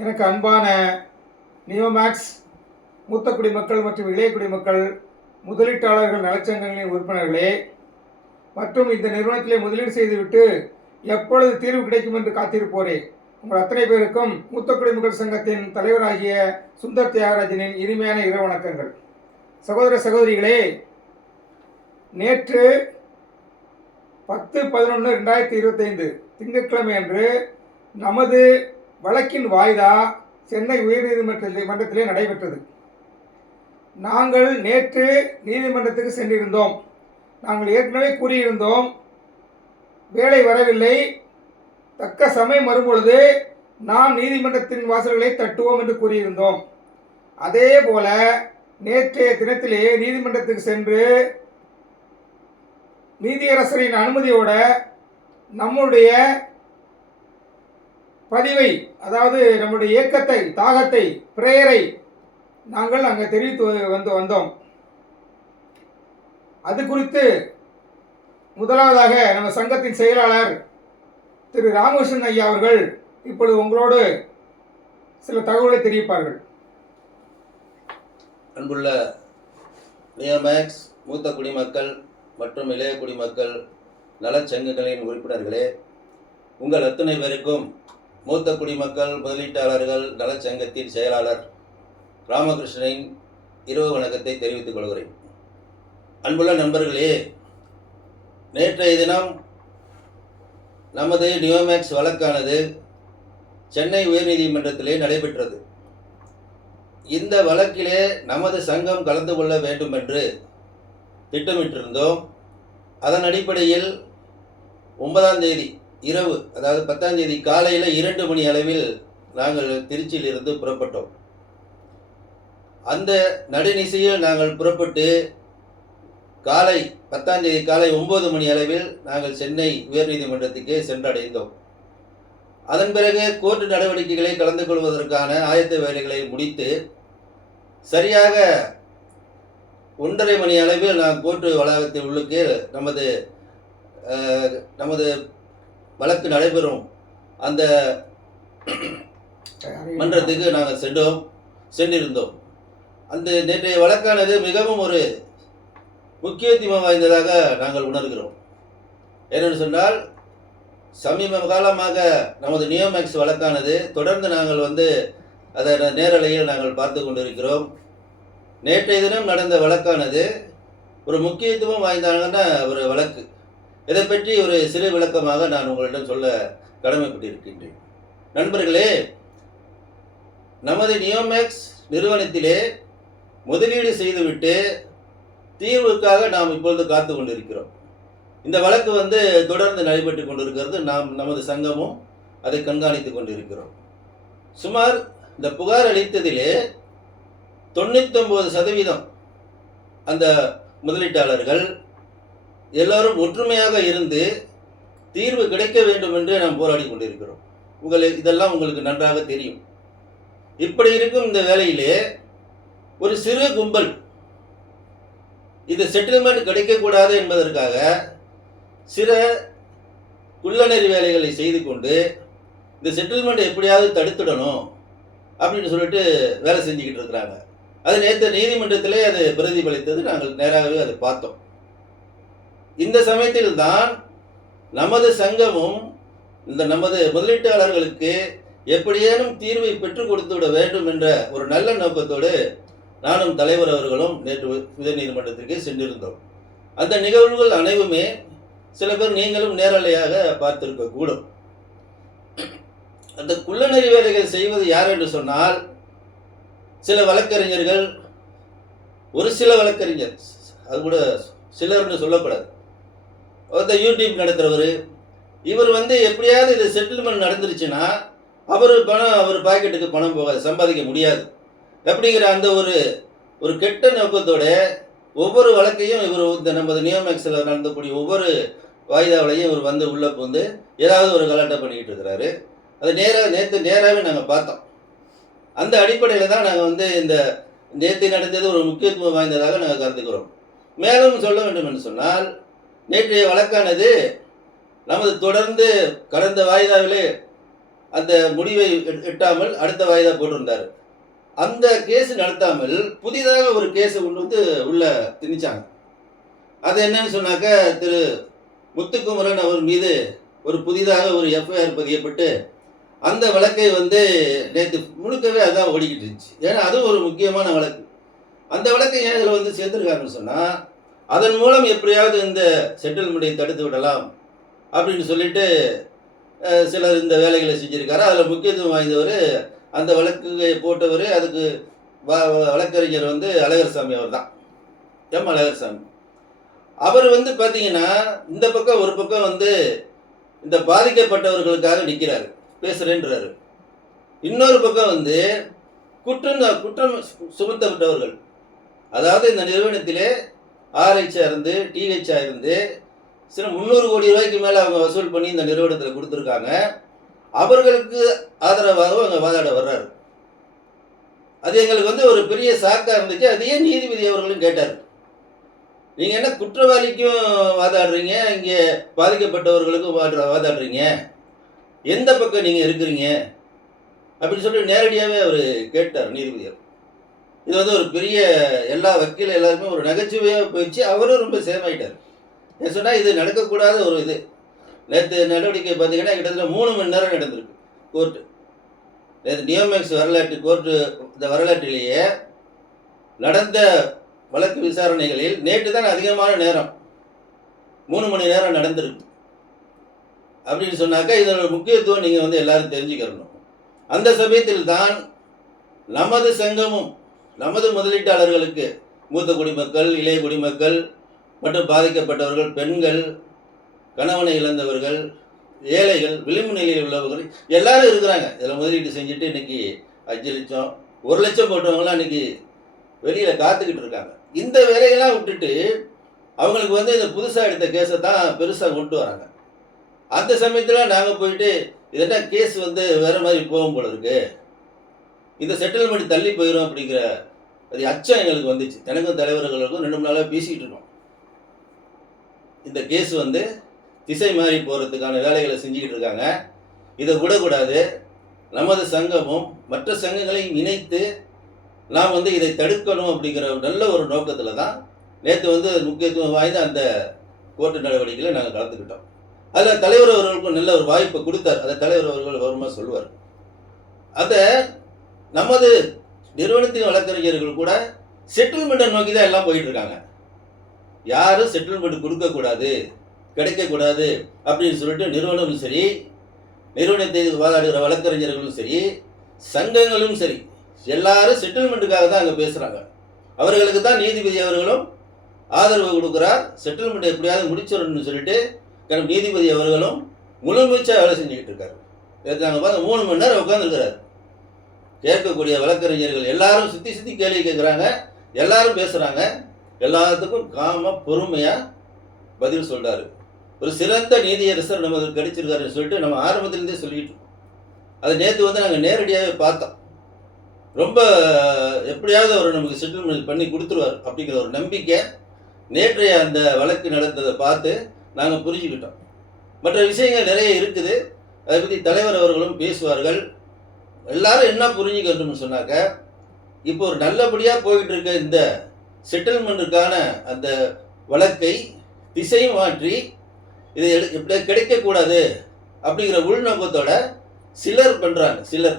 எனக்கு அன்பான நியோமேக்ஸ் மூத்த குடிமக்கள் மற்றும் இளைய குடிமக்கள் முதலீட்டாளர்கள் நலச்சங்கங்களின் உறுப்பினர்களே மற்றும் இந்த நிறுவனத்திலே முதலீடு செய்துவிட்டு எப்பொழுது தீர்வு கிடைக்கும் என்று காத்திருப்போரே, உங்கள் அத்தனை பேருக்கும் மூத்த குடிமக்கள் சங்கத்தின் தலைவராகிய சுந்தர் தியாகராஜனின் இனிமையான இரவு வணக்கங்கள். சகோதர சகோதரிகளே, நேற்று 10/11/2025 திங்கட்கிழமை அன்று நமது வழக்கின் வாய்தா சென்னை உயர்நீதிமன்றத்திலே நடைபெற்றது. நாங்கள் நேற்று நீதிமன்றத்துக்கு சென்றிருந்தோம். நாங்கள் ஏற்கனவே கூறியிருந்தோம், வேலை வரவில்லை, தக்க சமயம் வரும்பொழுது நாம் நீதிமன்றத்தின் வாசல்களை தட்டுவோம் என்று கூறியிருந்தோம். அதே போல நேற்றைய தினத்திலே நீதிமன்றத்துக்கு சென்று நீதியரசரின் அனுமதியோட நம்முடைய பதிவை, அதாவது நம்முடைய இயக்கத்தை, தாகத்தை, பிரேயரை நாங்கள் அங்கே தெரிவித்து வந்தோம். அது குறித்து முதலாவதாக நம்ம சங்கத்தின் செயலாளர் திரு ராமகிருஷ்ணன் ஐயா அவர்கள் இப்பொழுது உங்களோடு சில தகவல்களை தெரிவிப்பார்கள். அன்புள்ள நியோமேக்ஸ் மூத்த குடிமக்கள் மற்றும் இளைய குடிமக்கள் நலச்சங்கங்களின் உறுப்பினர்களே, உங்கள் அத்தனை பேருக்கும் மூத்த குடிமக்கள் முதலீட்டாளர்கள் நலச்சங்கத்தின் செயலாளர் ராமகிருஷ்ணனின் இரவு வணக்கத்தை தெரிவித்துக் கொள்கிறேன். அன்புள்ள நண்பர்களே, நேற்றைய தினம் நமது நியோமேக்ஸ் வழக்கானது சென்னை உயர்நீதிமன்றத்திலே நடைபெற்றது. இந்த வழக்கிலே நமது சங்கம் கலந்து கொள்ள வேண்டும் என்று திட்டமிட்டிருந்தோம். அதன் அடிப்படையில் 9ஆம் தேதி இரவு, அதாவது 10ஆம் தேதி காலையில் 2 மணி அளவில் நாங்கள் திருச்சியிலிருந்து புறப்பட்டோம். அந்த நடுநிசையில் நாங்கள் புறப்பட்டு காலை 10ஆம் தேதி காலை 9 மணி அளவில் நாங்கள் சென்னை உயர்நீதிமன்றத்துக்கே சென்றடைந்தோம். அதன் பிறகு கோர்ட்டு நடவடிக்கைகளை கலந்து கொள்வதற்கான ஆயத்த வேலைகளை முடித்து சரியாக 1:30 மணி அளவில் நான் கோர்ட்டு வளாகத்தின் உள்ளுக்கு நமது வழக்கு நடைபெறும் அந்த மன்றத்துக்கு நாங்கள் சென்றிருந்தோம். அந்த நேற்றைய வழக்கானது மிகவும் ஒரு முக்கியத்துவம் வாய்ந்ததாக நாங்கள் உணர்கிறோம். ஏனென்று சொன்னால், சமீப காலமாக நமது நியோமேக்ஸ் வழக்கானது தொடர்ந்து நாங்கள் அதை நேரலையில் நாங்கள் பார்த்து கொண்டிருக்கிறோம். நேற்றைய தினம் நடந்த வழக்கானது ஒரு முக்கியத்துவம் வாய்ந்தான ஒரு வழக்கு. இதை பற்றி ஒரு சிறு விளக்கமாக நான் உங்களிடம் சொல்ல கடமைப்பட்டிருக்கின்றேன். நண்பர்களே, நமது நியோமேக்ஸ் நிறுவனத்திலே முதலீடு செய்துவிட்டு தீர்வுக்காக நாம் இப்பொழுது காத்து கொண்டிருக்கிறோம். இந்த வழக்கு தொடர்ந்து நடைபெற்று கொண்டிருக்கிறது. நமது சங்கமும் அதை கண்காணித்து கொண்டிருக்கிறோம். சுமார் இந்த புகார் அளித்ததிலே 99% அந்த முதலீட்டாளர்கள் எல்லோரும் ஒற்றுமையாக இருந்து தீர்வு கிடைக்க வேண்டும் என்று நாம் போராடி கொண்டிருக்கிறோம். இதெல்லாம் உங்களுக்கு நன்றாக தெரியும். இப்படி இருக்கும் இந்த வேளையிலே ஒரு சிறு கும்பல் இது செட்டில்மெண்ட் கிடைக்கக்கூடாது என்பதற்காக சில குள்ளநெறி வேலைகளை செய்து கொண்டு இந்த செட்டில்மெண்ட் எப்படியாவது தடுத்துடணும் அப்படின்னு சொல்லிட்டு வேலை செஞ்சுக்கிட்டு இருக்கிறாங்க. அது நேற்று நீதிமன்றத்திலே அது பிரதிபலித்தது. நாங்கள் நேராகவே அதை பார்த்தோம். இந்த சமயத்தில் தான் நமது சங்கமும் நமது முதலீட்டாளர்களுக்கு எப்படியேனும் தீர்வை பெற்றுக் கொடுத்து விட வேண்டும் என்ற ஒரு நல்ல நோக்கத்தோடு நானும் தலைவர் அவர்களும் நேற்று உயர் நீதிமன்றத்திற்கு சென்றிருந்தோம். அந்த நிகழ்வுகள் அனைவுமே சில பேர் நீங்களும் நேரலையாக பார்த்திருக்க கூடும். அந்த குள்ளநெறி வேலைகள் செய்வது யார் என்று சொன்னால், சில வழக்கறிஞர்கள், ஒரு சில வழக்கறிஞர், அது கூட சிலர்னு சொல்லக்கூடாது, அந்த யூடியூப் நடத்துகிறவர், இவர் எப்படியாவது இது செட்டில்மெண்ட் நடந்துருச்சுன்னா அவர் பாக்கெட்டுக்கு பணம் போகாது, சம்பாதிக்க முடியாது அப்படிங்கிற அந்த ஒரு கெட்ட நோக்கத்தோட ஒவ்வொரு வழக்கையும் இவர் நமது நியோமேக்ஸில் நடந்தக்கூடிய ஒவ்வொரு வாய்தாவிலையும் இவர் உள்ள புகுந்து ஏதாவது ஒரு கலாட்டை பண்ணிக்கிட்டு இருக்கிறாரு. அது நேற்று நேராகவே நாங்கள் பார்த்தோம். அந்த அடிப்படையில் தான் நாங்கள் இந்த நேற்று நடந்தது ஒரு முக்கியத்துவம் வாய்ந்ததாக நாங்கள் கருதுகிறோம். மேலும் சொல்ல வேண்டும் என்று சொன்னால், நேற்றைய வழக்கானது நமது தொடர்ந்து கடந்த வாய்தாவிலே அந்த முடிவை எட்டாமல் அடுத்த வாய்தா போட்டிருந்தார். அந்த கேஸ் நடத்தாமல் புதிதாக ஒரு கேஸை கொண்டு வந்து உள்ள திணிச்சாங்க. அது என்னன்னு சொன்னாக்க, திரு முத்துக்குமரன் அவர் மீது ஒரு புதிதாக ஒரு எஃப்ஐஆர் பதியப்பட்டு அந்த வழக்கை வந்து நேற்று முழுக்கவே அதான் ஓடிக்கிட்டு இருந்துச்சு. ஏன்னா அது ஒரு முக்கியமான வழக்கு. அந்த வழக்கை ஏன் இதில் வந்து சேர்த்துருக்காங்கன்னு சொன்னால், அதன் மூலம் எப்படியாவது இந்த செட்டில்மெண்ட்டை தடுத்து விடலாம் அப்படின்னு சொல்லிட்டு சிலர் இந்த வேலைகளை செஞ்சுருக்காரு. அதில் முக்கியத்துவம் வாய்ந்தவர் அந்த வழக்கு போட்டவர், அதுக்கு வழக்கறிஞர் வந்து அழகர்சாமி அவர் தான், எம் அழகர்சாமி. அவர் வந்து பார்த்தீங்கன்னா இந்த பக்கம் ஒரு பக்கம் வந்து இந்த பாதிக்கப்பட்டவர்களுக்காக நிற்கிறாரு, பேசுகிறேன்றாரு. இன்னொரு பக்கம் வந்து குற்றம் சுமத்தப்பட்டவர்கள், அதாவது இந்த நிறுவனத்திலே ஆர்ஹெச்ஆ இருந்து டிஹெச்ஆ இருந்து சில 300 கோடி ரூபாய்க்கு மேலே அவங்க வசூல் பண்ணி இந்த நிறுவனத்தில் கொடுத்துருக்காங்க. அவர்களுக்கு ஆதரவாக அவங்க வாதாட வர்றாரு. அது எங்களுக்கு வந்து ஒரு பெரிய சாக்காக இருந்துச்சு. அதையே நீதிபதி அவர்களும் கேட்டார். நீங்கள் என்ன குற்றவாளிக்கும் வாதாடுறீங்க, இங்கே பாதிக்கப்பட்டவர்களுக்கும் வாதாடுறீங்க, எந்த பக்கம் நீங்கள் இருக்கிறீங்க அப்படின்னு சொல்லி நேரடியாகவே அவர் கேட்டார் நீதிபதியார். இது வந்து ஒரு பெரிய எல்லா வக்கீல் எல்லாருமே ஒரு நகைச்சுவையாக போயிடுச்சு. அவரும் ரொம்ப சேமாயிட்டார். ஏன் சொன்னால் இது நடக்கக்கூடாத ஒரு இது. நேற்று நடவடிக்கை பார்த்தீங்கன்னா கிட்டத்தட்ட 3 மணி நேரம் நடந்திருக்கு கோர்ட்டு. நேற்று நியோமேக்ஸ் கோர்ட்டு இந்த வரலாற்றிலேயே நடந்த வழக்கு விசாரணைகளில் நேற்று தான் அதிகமான நேரம், 3 மணி நேரம் நடந்திருக்கு. அப்படின்னு சொன்னாக்கா இதோட முக்கியத்துவம் நீங்கள் வந்து எல்லாரும் தெரிஞ்சுக்கிறணும். அந்த சமயத்தில் தான் நமது சங்கமும் நமது முதலீட்டாளர்களுக்கு, மூத்த குடிமக்கள், இளைய குடிமக்கள் மற்றும் பாதிக்கப்பட்டவர்கள், பெண்கள், கணவனை இழந்தவர்கள், ஏழைகள், விளிம்பு நிலையில் உள்ளவர்கள் எல்லாரும் இருக்கிறாங்க. இதில் முதலீட்டு செஞ்சுட்டு இன்னைக்கு 5 லட்சம் 1 லட்சம் போட்டவங்களாம் இன்னைக்கு வெளியில் காத்துக்கிட்டு இருக்காங்க. இந்த வேலையெல்லாம் விட்டுட்டு அவங்களுக்கு வந்து இந்த புதுசாக எடுத்த கேஸை தான் பெருசாக கொண்டு வராங்க. அந்த சமயத்தில் நாங்கள் போயிட்டு இதென்ன கேஸ் வந்து வேறு மாதிரி போகும் போல இருக்கு, இந்த செட்டில்மெண்ட் தள்ளி போயிடும் அப்படிங்கிற அது அச்சம் எங்களுக்கு வந்துச்சு. எனக்கும் தலைவர்களுக்கும் 2 நாளாக பேசிகிட்டு இருக்கோம். இந்த கேஸ் வந்து திசை மாறி போகிறதுக்கான வேலைகளை செஞ்சுக்கிட்டு இருக்காங்க. இதை விடக்கூடாது. நமது சங்கமும் மற்ற சங்கங்களையும் இணைத்து நாம் வந்து இதை தடுக்கணும் அப்படிங்கிற நல்ல ஒரு நோக்கத்தில் தான் நேற்று வந்து முக்கியத்துவம் வாய்ந்த அந்த கோர்ட்டு நடவடிக்கையில் நாங்கள் கலந்துக்கிட்டோம். அதில் தலைவர் அவர்களுக்கும் நல்ல ஒரு வாய்ப்பை கொடுத்தார். அதை தலைவர் அவர்கள் வருமா சொல்லுவார். அதை நமது நிறுவனத்தின் வழக்கறிஞர்கள் கூட செட்டில்மெண்ட்டை நோக்கி தான் எல்லாம் போயிட்டு இருக்காங்க. யாரும் செட்டில்மெண்ட் கொடுக்கக்கூடாது, கிடைக்கக்கூடாது அப்படின்னு சொல்லிட்டு நிறுவனமும் சரி, நிறுவனத்தை வாதாடுகிற வழக்கறிஞர்களும் சரி, சங்கங்களும் சரி, எல்லாரும் செட்டில்மெண்ட்டுக்காக தான் அங்கே பேசுகிறாங்க. அவர்களுக்கு தான் நீதிபதி அவர்களும் ஆதரவு கொடுக்குறார். செட்டில்மெண்ட் எப்படியாவது முடிச்சிடணும்னு சொல்லிட்டு நீதிபதி அவர்களும் முழுமூச்சாக வேலை செஞ்சுக்கிட்டு இருக்காரு. நாங்கள் பார்த்து 3 மணி நேரம் உட்காந்துருக்கிறார். கேட்கக்கூடிய வழக்கறிஞர்கள் எல்லாரும் சுற்றி சுற்றி கேள்வி கேட்குறாங்க, எல்லாரும் பேசுகிறாங்க. எல்லாத்துக்கும் பொறுமையாக பதில் சொல்கிறாரு. ஒரு சிறந்த நீதியரசர் நமக்கு கிடைச்சிருக்காருன்னு சொல்லிட்டு நம்ம ஆரம்பத்திலேருந்தே சொல்லிக்கிட்டு இருக்கோம். அதை நேற்று வந்து நாங்கள் நேரடியாகவே பார்த்தோம். ரொம்ப எப்படியாவது அவர் நமக்கு செட்டில்மெண்ட் பண்ணி கொடுத்துருவார் அப்படிங்கிற ஒரு நம்பிக்கை நேற்றைய அந்த வழக்கு நடந்ததை பார்த்து நாங்கள் புரிஞ்சுக்கிட்டோம். மற்ற விஷயங்கள் நிறைய இருக்குது, அதை பற்றி தலைவர் அவர்களும் பேசுவார்கள். எல்லாரும் என்ன புரிஞ்சுக்கணும்னு சொன்னாக்க, இப்போ ஒரு நல்லபடியாக போயிட்டு இருக்க இந்த செட்டில்மெண்ட்டுக்கான அந்த வழக்கை திசை மாற்றி இது எப்படி கிடைக்கக்கூடாது அப்படிங்கிற உள்நோக்கத்தோட சிலர் பண்ணுறாங்க. சிலர்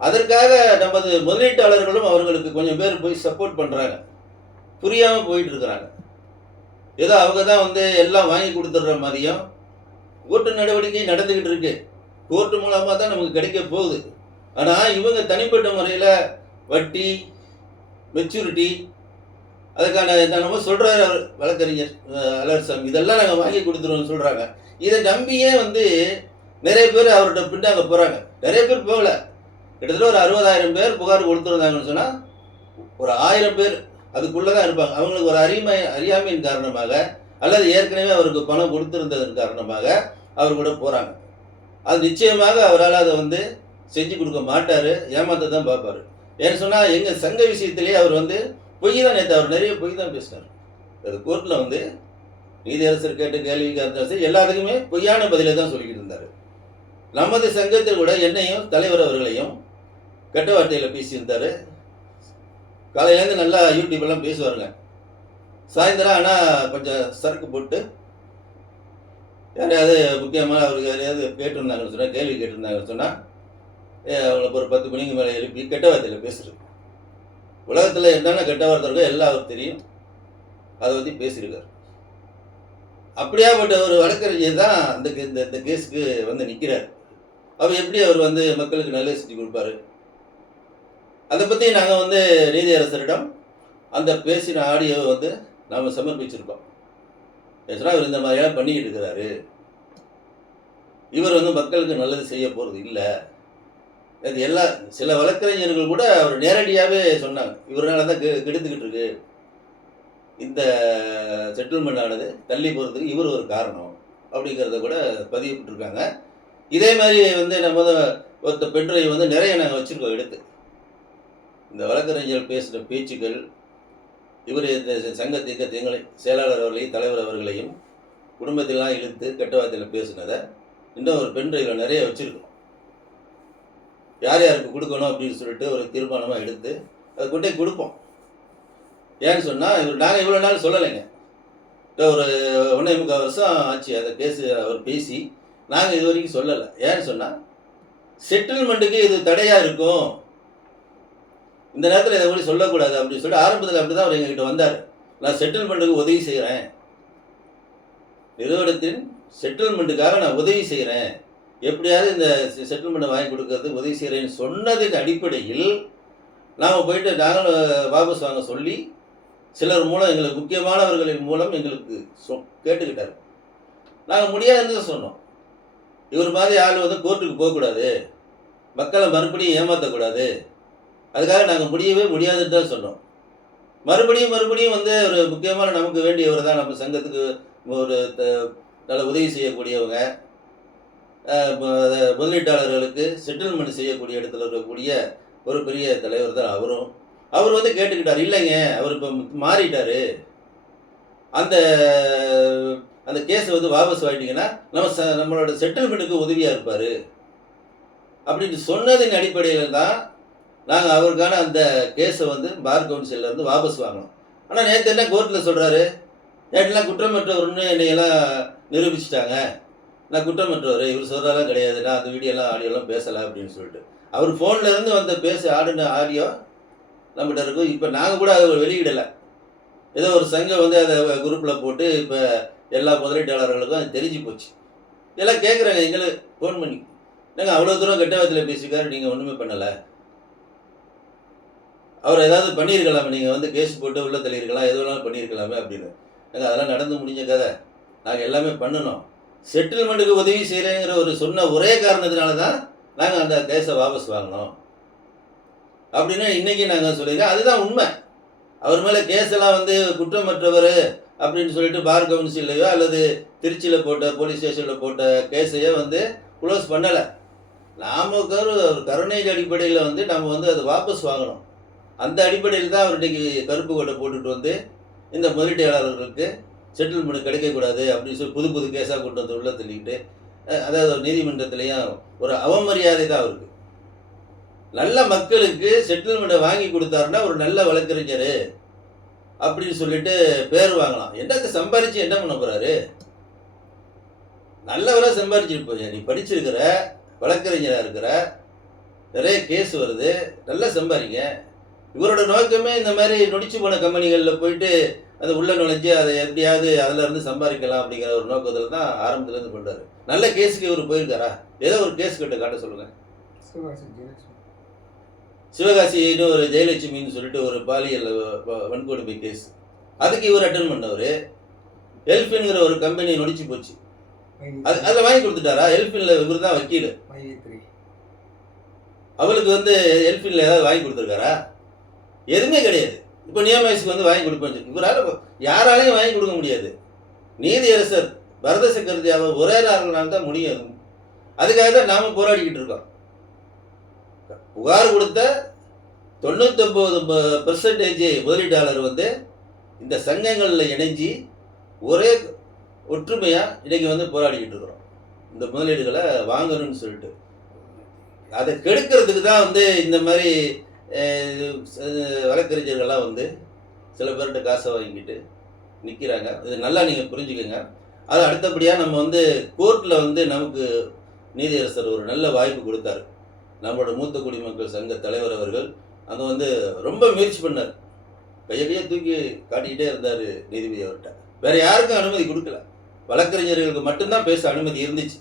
அதற்காக நமது முதலீட்டாளர்களும் அவர்களுக்கு கொஞ்சம் பேர் போய் சப்போர்ட் பண்ணுறாங்க. புரியாமல் போயிட்டு இருக்கிறாங்க. ஏதோ அவங்க தான் வந்து எல்லாம் வாங்கி கொடுத்துட்ற மாதிரியும் கோர்ட்டு நடவடிக்கை நடந்துக்கிட்டு இருக்கு. கோர்ட்டு மூலமாக தான் நமக்கு கிடைக்க போகுது. ஆனால் இவங்க தனிப்பட்ட முறையில் வட்டி, மெச்சூரிட்டி, அதுக்கான நம்ம சொல்கிறார் வழக்கறிஞர் அழகர்சாமி, இதெல்லாம் நாங்கள் வாங்கி கொடுத்துருவோம்னு சொல்கிறாங்க. இதை நம்பியே வந்து நிறைய பேர் அவர்கிட்ட பின்னாங்க போகிறாங்க. நிறைய பேர் போகல. கிட்டத்தட்ட ஒரு 60,000 பேர் புகார் கொடுத்துருந்தாங்கன்னு சொன்னால் ஒரு 1000 பேர் அதுக்குள்ளே தான் இருப்பாங்க. அவங்களுக்கு ஒரு அறியாமையின் காரணமாக அல்லது ஏற்கனவே அவருக்கு பணம் கொடுத்துருந்ததன் காரணமாக அவர் கூட போகிறாங்க. அது நிச்சயமாக அவரால் அதை வந்து செஞ்சு கொடுக்க மாட்டார், ஏமாத்த தான் பார்ப்பார். ஏன்னு சொன்னால் எங்கள் சங்க விஷயத்திலேயே அவர் வந்து பொய் தான், நேற்று அவர் நிறைய பொய் தான் பேசினார். அது கோர்ட்டில் வந்து நீதியரசர் கேட்ட கேள்விக்கு இருந்தாலும் சரி எல்லாத்துக்குமே பொய்யான பதிலை தான் சொல்லிக்கிட்டு இருந்தார். நமது சங்கத்தில் கூட என்னையும் தலைவர் அவர்களையும் கெட்ட வார்த்தையில் பேசியிருந்தார். காலையிலேருந்து நல்லா யூடியூப்லாம் பேசுவாருங்க. சாயந்தரம் ஆனால் கொஞ்சம் சரக்கு போட்டு யாரையாவது முக்கியமாக அவருக்கு யாரையாவது கேட்டிருந்தாங்கன்னு சொன்னால், கேள்வி கேட்டிருந்தாங்கன்னு சொன்னால், அவங்களுக்கு ஒரு 10 மணிக்கு மேலே எழுப்பி கெட்ட வார்த்தையில் பேசுகிறது. உலகத்தில் என்னென்ன கெட்ட வார்த்தை இருக்கோ எல்லாம் அவருக்கு தெரியும். அதை பற்றி பேசியிருக்கார். அப்படியாப்பட்ட ஒரு வழக்கறிஞர் தான் இந்த கேஸுக்கு வந்து நிற்கிறார். அவர் எப்படி அவர் வந்து மக்களுக்கு நல்ல செஞ்சு கொடுப்பாரு? அதை பற்றி நாங்கள் வந்து நீதியரசரிடம் அந்த பேசின ஆடியோவை வந்து நாம் சமர்ப்பிச்சிருக்கோம். பேசுனா அவர் இந்த மாதிரியெல்லாம் பண்ணிக்கிட்டு இருக்கிறாரு, இவர் வந்து மக்களுக்கு நல்லது செய்ய போகிறது இல்லை. அது சில வழக்கறிஞர்கள் கூட அவர் நேரடியாகவே சொன்னாங்க, இவரால தான் கெடுத்துக்கிட்டு இருக்கு, இந்த செட்டில்மெண்ட் ஆனது தள்ளி போகிறதுக்கு இவர் ஒரு காரணம் அப்படிங்கிறத கூட பதிவிட்டிருக்காங்க. இதே மாதிரி வந்து நம்ம ஒருத்த பெற்றோரை வந்து நிறைய நாங்கள் வச்சுருக்கோம் எடுத்து. இந்த வழக்கறிஞர்கள் பேசுகிற பேச்சுக்கள், இவர் இந்த சங்கத்திற்கு எங்களை செயலாளர் அவர்களையும் தலைவர் அவர்களையும் குடும்பத்திலாம் இழுத்து கெட்ட வார்த்தையில் பேசுனதை இன்னும் ஒரு பென்ட்ரைவில் நிறைய வச்சுருக்கோம். யார் யாருக்கு கொடுக்கணும் அப்படின்னு சொல்லிட்டு ஒரு தீர்மானமாக எடுத்து அதை கொண்டே கொடுப்போம். ஏன்னு சொன்னால் நாங்கள் இவ்வளோ நாள் சொல்லலைங்க. ஒரு 1.25 வருஷம் ஆச்சு அந்த கேஸு அவர் பேசி. நாங்கள் இது வரைக்கும் சொல்லலை. ஏன்னு சொன்னால் செட்டில்மெண்ட்டுக்கு இது தடையாக இருக்கும், இந்த நேரத்தில் இதை மாதிரி சொல்லக்கூடாது அப்படின்னு சொல்லிட்டு ஆரம்பத்தில் அப்படி தான் அவர் எங்ககிட்ட வந்தார். நான் செட்டில்மெண்ட்டுக்கு உதவி செய்கிறேன், நிறுவனத்தின் செட்டில்மெண்ட்டுக்காக நான் உதவி செய்கிறேன், எப்படியாவது இந்த செட்டில்மெண்ட்டை வாங்கி கொடுக்கறதுக்கு உதவி செய்கிறேன்னு சொன்னதின் அடிப்படையில் நாம் போயிட்டு நாங்களும் வாபஸ் வாங்க சொல்லி சிலர் மூலம் எங்களுக்கு முக்கியமானவர்களின் மூலம் எங்களுக்கு கேட்டுக்கிட்டார். நாங்கள் முடியாதுன்னு தான் சொன்னோம். இவர் மாதிரி ஆள் வந்து கோர்ட்டுக்கு போகக்கூடாது, மக்களை மறுபடியும் ஏமாற்றக்கூடாது, அதுக்காக நாங்கள் முடியவே முடியாதுன்னு தான் சொன்னோம். மறுபடியும் வந்து ஒரு முக்கியமான நமக்கு வேண்டியவர் தான், நம்ம சங்கத்துக்கு ஒரு நல்ல உதவி செய்யக்கூடியவங்க, முதலீட்டாளர்களுக்கு செட்டில்மெண்ட் செய்யக்கூடிய இடத்துல இருக்கக்கூடிய ஒரு பெரிய தலைவர் தான் அவரும். அவர் வந்து கேட்டுக்கிட்டார், இல்லைங்க அவர் இப்போ மாறிட்டார், அந்த கேஸை வந்து வாபஸ் வாங்கிட்டீங்கன்னா நம்மளோட செட்டில்மெண்ட்டுக்கு உதவியாக இருப்பார் அப்படின்னு சொன்னதின் அடிப்படையில் தான் நாங்கள் அவருக்கான அந்த கேஸை வந்து பார் கவுன்சிலேருந்து வாபஸ் வாங்கினோம். ஆனால் நேற்று என்ன கோர்ட்டில் சொல்கிறாரு, நேற்றுலாம் குற்றமற்றவர்னு என்னையெல்லாம் நிரூபிச்சிட்டாங்க, நான் குற்றமற்றவர், இவர் சொல்கிறதெல்லாம் கிடையாது, நான் அந்த வீடியோலாம் ஆடியோலாம் பேசலை அப்படின்னு சொல்லிட்டு அவர் ஃபோனில் இருந்து வந்த ஆடின ஆடியோ நம்மகிட்ட இருக்கும். இப்போ நாங்கள் கூட அதை வெளியிடலை, ஏதோ ஒரு சங்கம் வந்து அதை குரூப்பில் போட்டு இப்போ எல்லா முதலீட்டாளர்களுக்கும் அது தெரிஞ்சு போச்சு. இதெல்லாம் கேட்குறாங்க எங்களுக்கு ஃபோன் பண்ணி, நாங்கள் அவ்வளோ தூரம் கெட்ட வார்த்தையில் பேசிக்காரு, நீங்கள் ஒன்றுமே பண்ணலை, அவர் ஏதாவது பண்ணியிருக்கலாமே, நீங்கள் வந்து கேஸ் போட்டு உள்ள தள்ளியிருக்கலாம், எது வேணாலும் பண்ணியிருக்கலாமே அப்படின்னு. நாங்கள் அதெல்லாம் நடந்து முடிஞ்ச கதை, நாங்கள் எல்லாமே பண்ணணும், செட்டில்மெண்ட்டுக்கு உதவி செய்கிறேங்கிற ஒரு சொன்ன ஒரே காரணத்தினால தான் நாங்கள் அந்த கேஸை வாபஸ் வாங்கினோம் அப்படின்னு இன்றைக்கி நாங்கள் சொல்லியிருக்கோம். அதுதான் உண்மை. அவர் மேலே கேஸெல்லாம் வந்து குற்றமற்றவர் அப்படின்னு சொல்லிட்டு பார் கவுன்சிலையோ அல்லது திருச்சியில் போட்ட போலீஸ் ஸ்டேஷனில் போட்ட கேஸையோ வந்து க்ளோஸ் பண்ணலை. நாம் ஒரு கருணை அடிப்படையில் வந்து நம்ம வந்து அதை வாபஸ் வாங்கணும். அந்த அடிப்படையில் தான் அவர் இன்றைக்கி கருப்பு கோட்டை போட்டுட்டு வந்து இந்த முதலீட்டாளர்களுக்கு செட்டில்மெண்ட் கிடைக்கக்கூடாது அப்படின்னு சொல்லி புது கேஸாக கொண்டு வந்து உள்ள தள்ளிக்கிட்டு, அதாவது நீதிமன்றத்திலையும் ஒரு அவமரியாதை தான் அவருக்கு. நல்ல மக்களுக்கு செட்டில்மெண்ட்டை வாங்கி கொடுத்தாருன்னா ஒரு நல்ல வழக்கறிஞர் அப்படின்னு சொல்லிட்டு பேர் வாங்கலாம். என்னத்தை சம்பாரித்து என்ன பண்ண போகிறாரு? நல்லவராக சம்பாரிச்சுட்டு போய், நீ படிச்சிருக்கிற வழக்கறிஞராக இருக்கிற, நிறைய கேஸ் வருது, நல்லா சம்பாதிங்க. இவரோட நோக்கமே இந்த மாதிரி நொடிச்சு போன கம்பெனிகளில் போயிட்டு அது உள்ளே நுழைஞ்சு அதை எப்படியாவது அதில் இருந்து சம்பாதிக்கலாம் அப்படிங்கிற ஒரு நோக்கத்தில் தான் ஆரம்பத்துலேருந்து பண்ணுறாரு. நல்ல கேஸுக்கு இவர் போயிருக்காரா? ஏதோ ஒரு கேஸ் கிட்ட காட்ட சொல்லுங்கள். சிவகாசின்னு ஒரு ஜெயலட்சுமின்னு சொல்லிட்டு ஒரு பாலியல் வன்கொடுமை கேஸ், அதுக்கு இவர் அட்டன் பண்ணவர். எல்ஃபின்கிற ஒரு கம்பெனி நொடிச்சு போச்சு, அதில் வாங்கி கொடுத்துட்டாரா? எல்ஃபின்ல இவர் தான் வக்கீல், அவளுக்கு வந்து எல்ஃபின்ல ஏதாவது வாங்கி கொடுத்துருக்காரா? எதுவுமே கிடையாது. இப்போ நியமேஷுக்கு வந்து வாங்கி கொடுப்பேன், இவரால் யாராலையும் வாங்கி கொடுக்க முடியாது. நீதியரசர் பரத சக்கரவர்த்தியாவை ஒரே நாள் தான் முடியும். அதுக்காக தான் நாம் போராடிக்கிட்டு இருக்கோம். புகார் கொடுத்த 99% முதலீட்டாளர் வந்து இந்த சங்கங்களில் இணைஞ்சி ஒரே ஒற்றுமையாக இன்றைக்கி வந்து போராடிக்கிட்டு இருக்கிறோம். இந்த முதலீடுகளை வாங்கணும்னு சொல்லிட்டு அதை கெடுக்கிறதுக்கு தான் வந்து இந்த மாதிரி வழக்கறிஞர்கள்லாம் வந்து சில பேர்கிட்ட காசை வாங்கிட்டு நிற்கிறாங்க. இது நல்லா நீங்கள் புரிஞ்சுக்கோங்க. அது அடுத்தபடியாக நம்ம வந்து கோர்ட்டில் வந்து நமக்கு நீதியரசர் ஒரு நல்ல வாய்ப்பு கொடுத்தாரு. நம்மளோட மூத்த குடிமக்கள் சங்க தலைவர் அவர்கள் அது வந்து ரொம்ப முயற்சி பண்ணார். கையை தூக்கி காட்டிக்கிட்டே இருந்தார் நீதிபதி அவர்கிட்ட. வேறு யாருக்கும் அனுமதி கொடுக்கல. வழக்கறிஞர்களுக்கு மட்டும்தான் பேச அனுமதி இருந்துச்சு.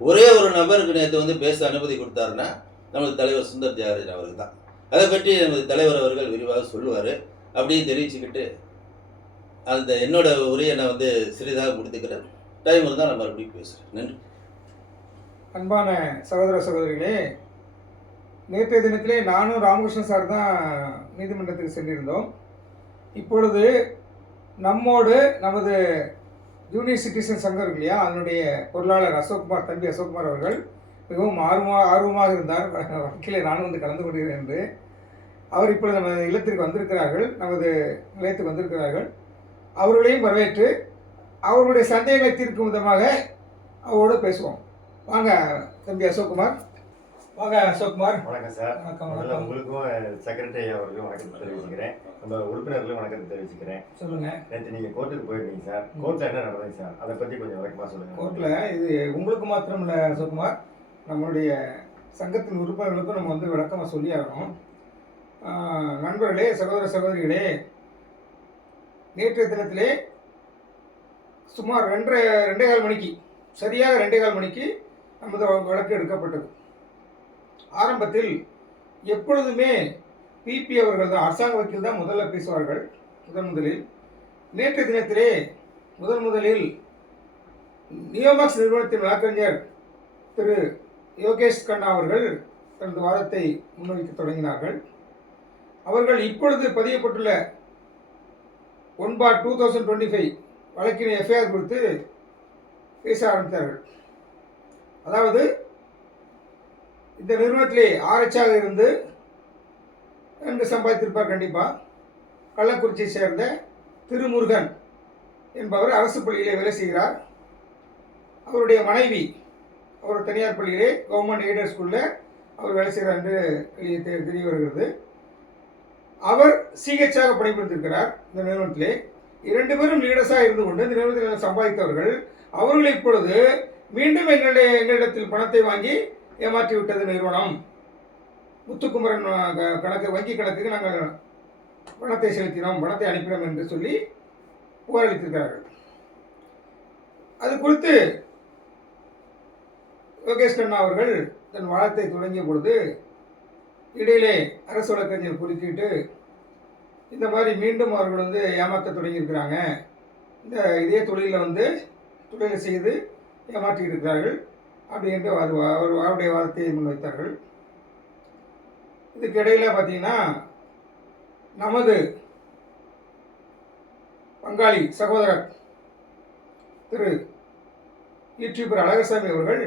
ஒரே ஒரு நபருக்கு நேற்று வந்து பேச அனுமதி கொடுத்தாருன்னா நமது தலைவர் சுந்தர் தியாகராஜன் அவருக்கு தான். அதை பற்றி நமது தலைவர் அவர்கள் விரிவாக சொல்லுவார். அப்படின்னு தெரிவிச்சுக்கிட்டு அந்த என்னோட உரையை நான் வந்து சிறிதாக முடித்துக்கிறேன். டைம் இருந்தால் நான் மறுபடியும் பேசுகிறேன். நன்றி. அன்பான சகோதர சகோதரிகளே, நேற்றைய தினத்திலே நானும் ராமகிருஷ்ணன் சார் தான் நீதிமன்றத்துக்கு சென்றிருந்தோம். இப்பொழுது நம்மோடு நமது ஜூனியர் சிட்டிசன் சங்கம் இருக்கு இல்லையா, அதனுடைய பொருளாளர் அசோக்குமார், தம்பி அசோக்குமார் அவர்கள் மிகவும் ஆர்வமாக இருந்தார். வழக்கிலே நானும் வந்து கலந்து கொண்டிருக்கிறேன் என்று. அவர் இப்பொழுது நமது இல்லத்திற்கு வந்திருக்கிறார்கள், நமது நிலையத்துக்கு வந்திருக்கிறார்கள். அவர்களையும் வரவேற்று அவர்களுடைய சந்தேகங்களை தீர்க்கும் விதமாக அவரோடு பேசுவோம். வாங்க தம்பி அசோக்குமார். வாங்க அசோக்குமார். வணக்கம் சார். வணக்கம். முதல்ல வணக்கம். உங்களுக்கும் செக்ரட்டரி அவர்களுக்கும் வணக்கத்தை தெரிவிச்சுக்கிறேன். நம்ம உறுப்பினர்களும் வணக்கத்தை தெரிவிச்சுக்கிறேன். சொல்லுங்க. நேற்று நீங்கள் கோர்ட்டுக்கு போயிருந்தீங்க சார். கோர்ட்டில் என்ன நடந்தது சார்? அதை பற்றி கொஞ்சம் விளக்கமாக சொல்லுங்கள். கோர்ட்டில் இது உங்களுக்கு மாத்திரம் இல்லை அசோக்குமார், நம்மளுடைய சங்கத்தின் உறுப்பினர்களுக்கும் நம்ம வந்து விளக்கமாக சொல்லி ஆகணும். நண்பர்களே, சகோதர சகோதரிகளே, நேற்றைய தினத்திலே சுமார் 2:15 மணிக்கு, சரியாக 2:15 மணிக்கு நமது வழக்கு எடுக்கப்பட்டது. ஆரம்பத்தில் எப்பொழுதுமே பிபி அவர்கள் தான், அரசாங்க வக்கீல் தான் முதல்ல பேசுவார்கள். முதலில் நேற்றைய தினத்திலே முதலில் நியோமாக்ஸ் நிறுவனத்தின் வழக்கறிஞர் திரு யோகேஷ் கண்ணா அவர்கள் தனது வாதத்தை முன்வைக்க தொடங்கினார்கள். அவர்கள் இப்பொழுது பதியப்பட்டுள்ள 1/2025 வழக்கினை எஃப்ஐஆர் கொடுத்து பேச ஆரம்பித்தார்கள். அதாவது இந்த நிறுவனத்திலே ஆர்எச்சாக இருந்து நன்கு சம்பாதித்திருப்பார் கண்டிப்பாக. கள்ளக்குறிச்சியை சேர்ந்த திருமுருகன் என்பவர் அரசு பள்ளியிலே வேலை செய்கிறார். அவருடைய மனைவி அவர் தனியார் பள்ளியிலே கவர்மெண்ட் எய்டட் ஸ்கூலில் அவர் வேலை செய்கிறார் என்று தெரிய வருகிறது. அவர் சிஹெச்சாக பணிபுரிந்திருக்கிறார் இந்த நிறுவனத்திலே. 2 பேரும் லீடர்ஸாக இருந்து கொண்டு இந்த நிறுவனத்தில் சம்பாதித்தவர்கள். அவர்கள் இப்பொழுது மீண்டும் எங்களிடத்தில் பணத்தை வாங்கி ஏமாற்றி விட்டது நிறுவனம். முத்துக்குமரன் வங்கி கணக்குக்கு நாங்கள் பணத்தை செலுத்தினோம், பணத்தை அனுப்பினோம் என்று சொல்லி புகார் அளித்திருக்கிறார்கள். அது குறித்து யோகேஷ் கண்ணா அவர்கள் தன் வாதத்தை தொடங்கிய பொழுது இடையிலே அரசு வழக்கறிஞர் குறுக்கிட்டு, இந்த மாதிரி மீண்டும் அவர்கள் வந்து ஏமாற்ற தொடங்கியிருக்கிறாங்க, இதே தொழிலை செய்து ஏமாற்றி இருக்கிறார்கள் அப்படி என்று அவருடைய வாதத்தை முன்வைத்தார்கள். இதுக்கு இடையில் பார்த்தீங்கன்னா நமது பங்காளி சகோதரர் திரு யூடியூபர் அழகசாமி அவர்கள்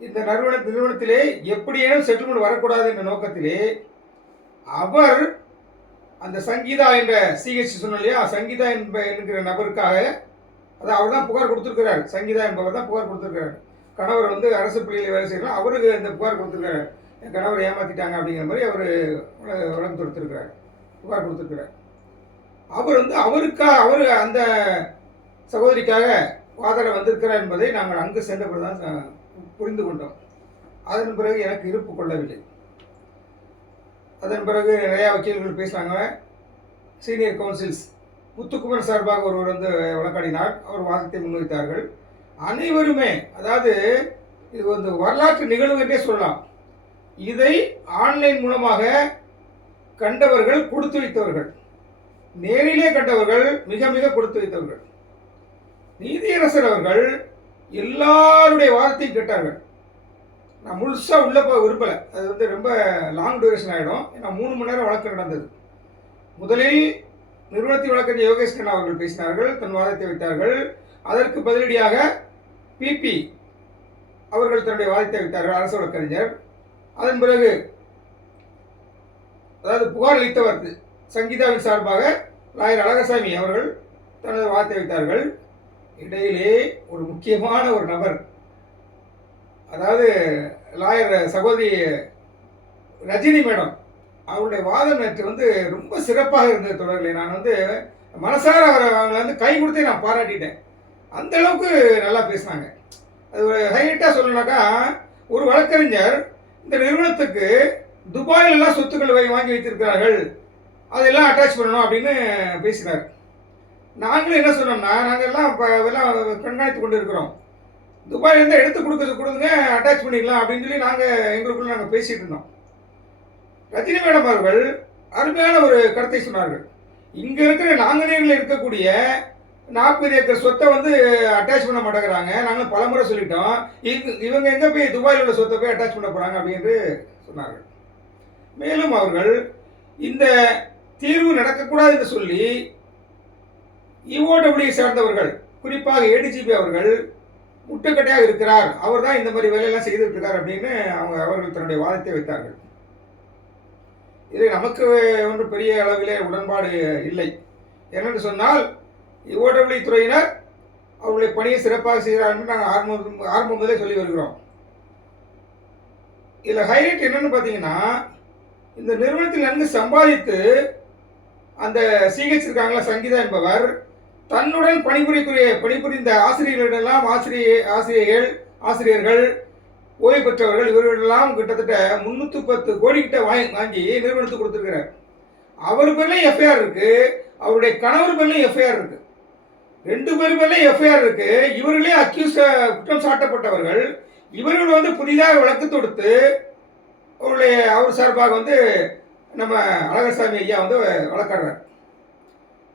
இந்த நிறுவனத்திலே எப்படியேனும் செட்டில்மெண்ட் வரக்கூடாது என்ற நோக்கத்திலே அவர் அந்த சங்கீதா என்ற சிஹெச் சொன்ன இல்லையா, சங்கீதா என்கிற நபருக்காக, அதாவது அவர் தான் புகார் கொடுத்துருக்கிறார். சங்கீதா என்பவர் தான் புகார் கொடுத்துருக்கிறார். கணவர் வந்து அரசு பள்ளியில் வேலை செய்யலாம், அவருக்கு இந்த புகார் கொடுத்துருக்காரு, என் கணவர் ஏமாற்றிட்டாங்க அப்படிங்கிற மாதிரி அவர் வழக்கு தொடுத்திருக்கிறார், புகார் கொடுத்துருக்கிறார். அவர் வந்து அவர் அந்த சகோதரிக்காக வாதாட வந்திருக்கிறார் என்பதை நாங்கள் அங்கு சென்ற பிறகுதான் புரிந்து கொண்டோம். அதன் பிறகு எனக்கு இருப்பு கொள்ளவில்லை. அதன் பிறகு நிறையா வக்கீல்கள் பேசினாங்க. சீனியர் கவுன்சில்ஸ் முத்துக்குமரன் சார்பாக ஒருவர் வந்து வழக்காடினார், அவர் வாதத்தை முன்வைத்தார்கள். அனைவருமே, அதாவது இது வந்து வரலாற்று நிகழ்வு என்றே சொல்லலாம். இதை ஆன்லைன் மூலமாக கண்டவர்கள் கொடுத்து வைத்தவர்கள், நேரிலே கண்டவர்கள் மிக மிக கொடுத்து வைத்தவர்கள். நீதியரசர் அவர்கள் எல்லாருடைய வாதத்தையும் கேட்டார்கள். நான் முழுசாக உள்ளே போக விரும்பலை, அது வந்து ரொம்ப லாங் டியூரேஷன் ஆகிடும். ஏன்னா 3 மணி நேரம் வழக்கு நடந்தது. முதலில் நிறுவனத்தின் வழக்கறிஞர் யோகேஷ் கண்ணா அவர்கள் பேசினார்கள், தன் வாதத்தை வைத்தார்கள். அதற்கு பதிலடியாக பிபி அவர்கள் தன்னுடைய வாதத்தை வைத்தார்கள், அரசு வழக்கறிஞர். அதன் பிறகு அதாவது புகார் அளித்தவர் சங்கீதாவின் சார்பாக லாயர் அழகசாமி அவர்கள் தனது வாதத்தை வைத்தார்கள். இடையிலே ஒரு முக்கியமான ஒரு நபர், அதாவது லாயர் சகோதரி ரஜினி மேடம், அவருடைய வாதம் நேற்று வந்து ரொம்ப சிறப்பாக இருந்தது தொடர்களே. நான் வந்து மனசார அவங்களை வந்து கை கொடுத்தே நான் பாராட்டிட்டேன். அந்த அளவுக்கு நல்லா பேசினாங்க. அது ஒரு ஹைலைட்டாக சொல்லணும்னாக்கா, ஒரு வழக்கறிஞர் இந்த நிறுவனத்துக்கு துபாயிலெல்லாம் சொத்துக்கள் வாங்கி வைத்திருக்கிறார்கள், அதெல்லாம் அட்டாச் பண்ணணும் அப்படின்னு பேசினார். நாங்களும் என்ன சொன்னோம்னா, நாங்கள் எல்லாம் கண்காணித்து கொண்டு இருக்கிறோம். துபாயிலேருந்து எடுத்து கொடுங்க, அட்டாச் பண்ணிக்கலாம் அப்படின்னு சொல்லி எங்களுக்குள்ள நாங்கள் பேசிகிட்டு இருந்தோம். ரஜினி மேடம் அவர்கள் அருமையான ஒரு கருத்தை சொன்னார்கள். இங்கே இருக்கிற நாங்குநேரில் இருக்கக்கூடிய 40 ஏக்கர் சொத்தை வந்து அட்டாச் பண்ண மாட்டேங்கிறாங்க, நாங்களும் பலமுறை சொல்லிட்டோம். இவங்க எங்கே போய் துபாயில் உள்ள சொத்தை போய் அட்டாச் பண்ண போகிறாங்க அப்படின்னு சொன்னார்கள். மேலும் அவர்கள் இந்த தீர்வு நடக்கக்கூடாது என்று சொல்லி இஓடபிள்யூ சார்ந்தவர்கள், குறிப்பாக ஏடிஜிபி அவர்கள் முட்டுக்கட்டையாக இருக்கிறார், அவர் தான் இந்த மாதிரி வேலையெல்லாம் செய்துட்டு இருக்கார் அப்படின்னு அவர்கள் தன்னுடைய வாதத்தை வைத்தார்கள். இது நமக்கு ஒன்றும் பெரிய அளவிலே உடன்பாடு இல்லை. என்னென்று சொன்னால், இஓடபிள்யூ துறையினர் அவர்களுடைய பணியை சிறப்பாக செய்கிறார் என்று நாங்கள் ஆரம்பம் முதலே சொல்லி வருகிறோம். இதில் ஹைலைட் என்னன்னு பார்த்தீங்கன்னா, இந்த நிறுவனத்தில் நன்கு சம்பாதித்து அந்த சிஹெச் இருக்காங்களா சங்கீதா என்பவர் தன்னுடன் பணிபுரிந்த ஆசிரியர்களிடெல்லாம் ஆசிரியர்கள், ஓய்வு பெற்றவர்கள், இவர்களெல்லாம் கிட்டத்தட்ட 310 கோடி கிட்ட வாங்கி நிறுவனத்துக்கு கொடுத்துருக்கிறார். அவர் பேர்லையும் எஃப்ஐஆர் இருக்கு, அவருடைய கணவர் பேர்லையும் எஃப்ஐஆர் இருக்கு, 2 பேர் பேர்லையும் எஃப்ஐஆர் இருக்கு. இவர்களே குற்றம் சாட்டப்பட்டவர்கள். இவர்கள் வந்து புதிதாக வழக்கு தொடுத்து அவர் சார்பாக வந்து நம்ம அழகர்சாமி ஐயா வந்து வழக்காடுறார்.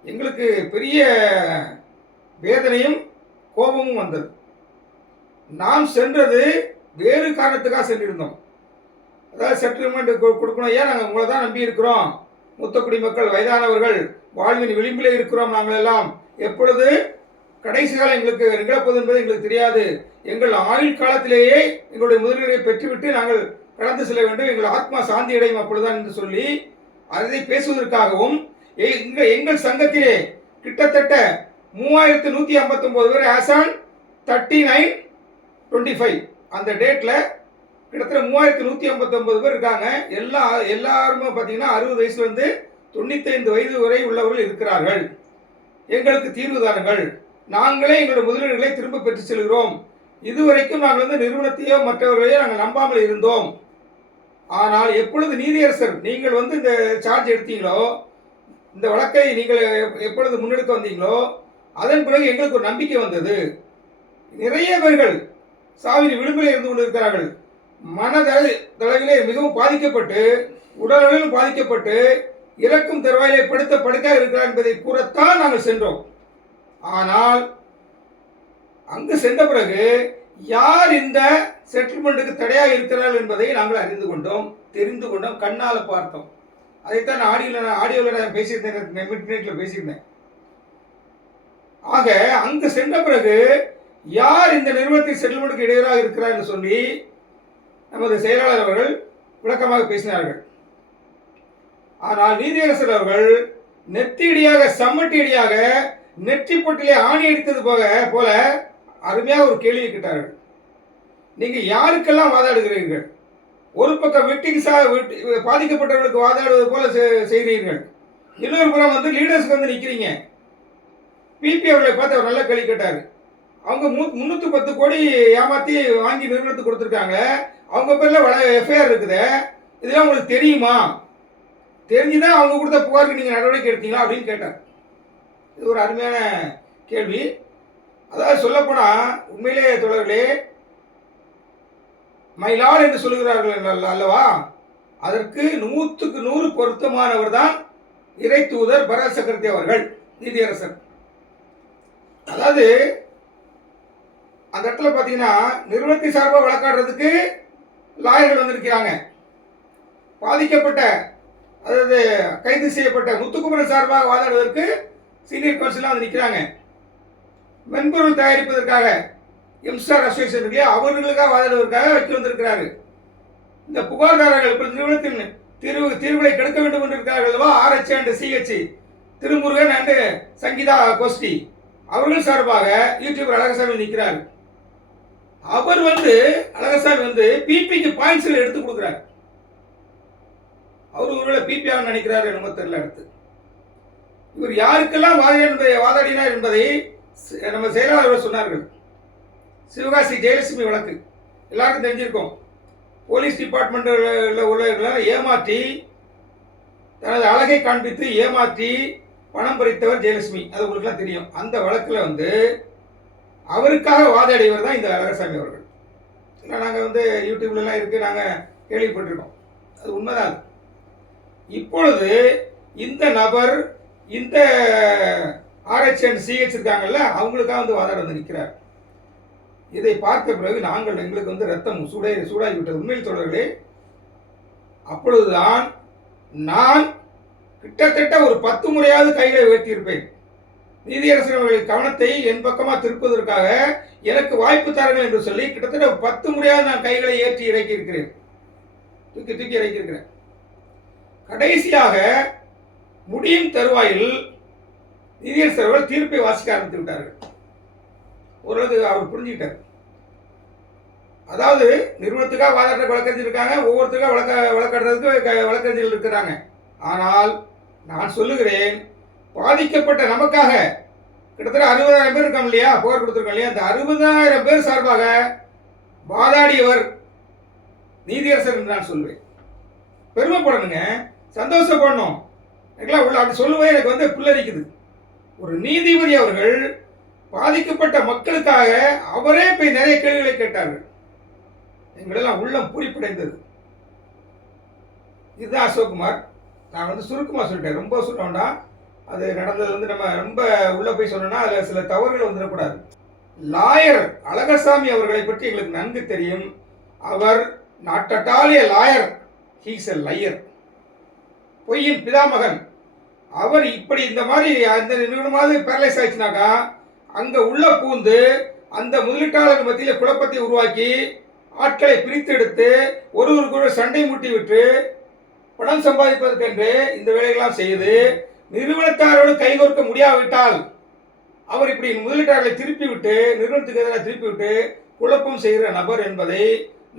எங்களுக்கு பெரிய வேதனையும் கோபமும் வந்தது. நாம் சென்றது வேறு காரணத்துக்காக சென்றிருந்தோம். அதாவது செட்டில்மெண்ட் கொடுக்கணும், ஏன் நாங்கள் உங்களை தான் நம்பி இருக்கிறோம், மூத்தக்குடி மக்கள், வயதானவர்கள், வாழ்வின் விளிம்பிலே இருக்கிறோம், நாங்கள் எல்லாம் எப்பொழுது கடைசி காலம் எங்களுக்கு நிகழப்போது என்பது எங்களுக்கு தெரியாது, எங்கள் ஆயுள் காலத்திலேயே எங்களுடைய முதலீடுகளை பெற்றுவிட்டு நாங்கள் கடந்து செல்ல வேண்டும், எங்கள் ஆத்மா சாந்தி அடையும் அப்பொழுதுதான் என்று சொல்லி அதை பேசுவதற்காகவும், எங்கள் சங்கத்திலே கிட்டத்தட்ட 3159 பேர் ஆஸ் ஆன் 39/25 அந்த டேட்டில் கிட்டத்தட்ட 3159 பேர் இருக்காங்க. எல்லாருமே பார்த்தீங்கன்னா 60 வயசுலேருந்து 95 வயது வரை உள்ளவர்கள் இருக்கிறார்கள். எங்களுக்கு தீர்வு தாருங்கள், நாங்களே எங்களுடைய முதலீடுகளை திரும்ப பெற்று செல்கிறோம். இதுவரைக்கும் நாங்கள் வந்து நிறுவனத்தையோ மற்றவர்களையோ நாங்கள் நம்பாமல் இருந்தோம். ஆனால் எப்பொழுது நீதியரசர் நீங்கள் வந்து இந்த சார்ஜ் எடுத்தீங்களோ, இந்த வழக்கை நீங்கள் எப்பொழுது முன்னெடுக்க வந்தீங்களோ, அதன் பிறகு எங்களுக்கு ஒரு நம்பிக்கை வந்தது. நிறைய பேர்கள் சாவின் விளிம்பில் இருந்து கொண்டிருக்கிறார்கள். மனதளவிலே மிகவும் பாதிக்கப்பட்டு, உடலளவிலும் பாதிக்கப்பட்டு, இறக்கும் தருவாயிலே படுக்க இருக்கிறார் என்பதை கூறத்தான் நாங்கள் சென்றோம். ஆனால் அங்கு சென்ற பிறகு யார் இந்த செட்டில்மெண்ட்டுக்கு தடையாக இருக்கிறார்கள் என்பதை நாங்கள் தெரிந்து கொண்டோம், கண்ணால் பார்த்தோம். அதைத்தான் ஆடியோவில் நான் பேசியிருந்தேன், மிட்நைட்டில் பேசியிருந்தேன். ஆக அங்கு சென்ற பிறகு யார் இந்த நிறுவனத்தின் செட்டில்மெண்ட்டுக்கு இடையூறாக இருக்கிறார் என்று சொல்லி நமது செயலாளர் அவர்கள் விளக்கமாக பேசினார்கள். ஆனால் நீதியரசர் அவர்கள் நெத்தியடியாக, சம்மட்டியடியாக, நெற்றி பொட்டிலே ஆணி அடித்தது போல அருமையாக ஒரு கேள்வியை கேட்டார்கள். நீங்கள் யாருக்கெல்லாம் வாதாடுகிறீர்கள்? ஒரு பக்கம் பாதிக்கப்பட்டவர்களுக்கு வாதாடுவது போல செய்கிறீர்கள், இன்னொரு புறம் வந்து லீடர்ஸ்க்கு வந்து நிற்கிறீங்க. பிபி அவர்களை பார்த்து அவர் நல்ல கேள்வி கேட்டார். அவங்க 310 கோடி ஏமாற்றி வாங்கி நிறுவனத்துக்கு கொடுத்துருக்காங்க, அவங்க பேரில் எஃப்ஐஆர் இருக்குது, இதெல்லாம் உங்களுக்கு தெரியுமா? தெரிஞ்சுதான் அவங்க கொடுத்த புகாருக்கு நீங்கள் நடவடிக்கை எடுத்தீங்களா அப்படின்னு கேட்டார். இது ஒரு அருமையான கேள்வி. அதாவது சொல்லப்போனால் உண்மையிலே தோழர்களே, மயிலாள் என்று சொல்லுகிறார்கள் அல்லவா, அதற்கு 100க்கு 100 பொருத்தமானவர் தான் இறை தூதர் பரத் சக்கரவர்த்தி அவர்கள், நீதியரசர். அதாவது அந்த இடத்துல பார்த்தீங்கன்னா நிறுவனத்தின் சார்பாக வழக்காடுறதுக்கு லாயர்கள் வந்திருக்கிறாங்க, பாதிக்கப்பட்ட அதாவது கைது செய்யப்பட்ட முத்துக்குமரன் சார்பாக வாதாடுவதற்கு சீனியர் கவுன்சிலாம் வந்து நிற்கிறாங்க, மென்பொருள் தயாரிப்பதற்காக எம்ஸ்டார் அசோசியேஷன் இல்லையா, அவர்களுக்காக வாதாடுவதற்காக வச்சு வந்திருக்கிறாரு. இந்த புகார்தாரர்கள் இப்போ நிறுவனத்தின் தீர்வுகளை கெடுக்க வேண்டும் என்று இருக்கிறார்கள் அல்லவா, RH and CH, Thirumurugan and Sangeetha கோஷ்டி, அவர்கள் சார்பாக யூடியூபர் அழகசாமி நிற்கிறார். அவர் அழகசாமி பிபிக்கு பாயிண்ட்ஸ்கள் எடுத்து கொடுக்குறாரு. அவர் ஒருவேளை பிபிஆர் நினைக்கிறாரு என்னமோ தெரியல. அடுத்து இவர் யாருக்கெல்லாம் வாதாடினார் என்பதை நம்ம செயலாளர்கள் சொன்னார்கள். சிவகாசி ஜெயலட்சுமி வழக்கு எல்லாருக்கும் தெரிஞ்சிருக்கும். போலீஸ் டிபார்ட்மெண்ட்டில் உள்ளவர்களை ஏமாற்றி தனது அழகை காண்பித்து ஏமாற்றி பணம் பறித்தவர் ஜெயலட்சுமி. அது உங்களுக்குலாம் தெரியும். அந்த வழக்கில் அவருக்காக வாதாடியவர் தான் இந்த அழகசாமி அவர்கள். இல்லை நாங்கள் யூடியூப்லலாம் இருக்குது, நாங்கள் கேள்விப்பட்டிருக்கோம். அது உண்மைதான். இப்பொழுது இந்த நபர் இந்த ஆர்ஹெச்என் சிஹெச் இருக்காங்கல்ல, அவங்களுக்காக வாதாட நிற்கிறார். இதை பார்த்த பிறகு எங்களுக்கு ரத்தம் சூடாகிவிட்டது. உண்மையில் தொடர்களே, அப்பொழுதுதான் நான் கிட்டத்தட்ட ஒரு 10 முறையாவது கைகளை உயர்த்தியிருப்பேன். நீதியரசர் அவர்களின் கவனத்தை என் பக்கமாக திருப்பதற்காக எனக்கு வாய்ப்பு தாருங்கள் என்று சொல்லி கிட்டத்தட்ட 10 முறையாவது நான் கைகளை ஏற்றி இறக்கியிருக்கிறேன், தூக்கி இறக்கியிருக்கிறேன். கடைசியாக முடியும் தருவாயில் நீதியரசர் அவர்கள் தீர்ப்பை வாசிக்க ஆரம்பித்து விட்டார்கள். ஓரளவுக்கு அவர் புரிஞ்சுக்கிட்டார். அதாவது நிறுவனத்துக்காக வாதாட்ட வழக்கறிஞர் இருக்காங்க, ஒவ்வொருத்தருக்காக வழக்காடுறதுக்கு வழக்கறிஞர்கள் இருக்கிறாங்க. ஆனால் நான் சொல்லுகிறேன், பாதிக்கப்பட்ட நமக்காக கிட்டத்தட்ட 60,000 பேர் இருக்காங்க இல்லையா, புகார் கொடுத்துருக்கோம் இல்லையா, அந்த 60,000 பேர் சார்பாக வாதாடியவர் நீதியரசர் என்று நான் சொல்வேன். பெருமைப்படணுங்க, சந்தோஷப்படணும். எனக்குலாம் அப்படி சொல்லுவேன், எனக்கு புல்லரிக்குது. ஒரு நீதிபதி அவர்கள் பாதிக்கப்பட்ட மக்களுக்காக அவரே போய் நிறைய கேள்விகளை கேட்டார்கள். எங்களெல்லாம் உள்ளம் பூரிப்படைந்தது. இதுதான் அசோக்குமார். நான் சுருக்கமாக சொல்லிட்டேன், ரொம்ப சொல்ல வேண்டாம். அது நடந்தது நம்ம ரொம்ப உள்ளே போய் சொன்னோன்னா அதில் சில தவறுகள் வந்துடக்கூடாது. லாயர் அழகசாமி அவர்களை பற்றி எங்களுக்கு நன்கு தெரியும். அவர் not at all a lawyer, he is a liar, பொய்யின் பிதாமகன். அவர் இப்படி இந்த மாதிரி அந்த நிறுவனமாவது பேரலைஸ் ஆயிடுச்சுனாக்கா அங்கே உள்ள பூந்து அந்த முதலீட்டாளர் மத்தியில் குழப்பத்தை உருவாக்கி ஆட்களை பிரித்தெடுத்து ஒருவருக்கு சண்டை மூட்டி விட்டு பணம் சம்பாதிப்பதற்கென்று இந்த வேலைகளாம் செய்து நிறுவனத்தாரோடு கைகோர்க்க முடியாவிட்டால் அவர் இப்படி முதலீட்டாளர்களை திருப்பி விட்டு நிறுவனத்துக்கு எதிராக திருப்பி விட்டு குழப்பம் செய்கிற நபர் என்பதை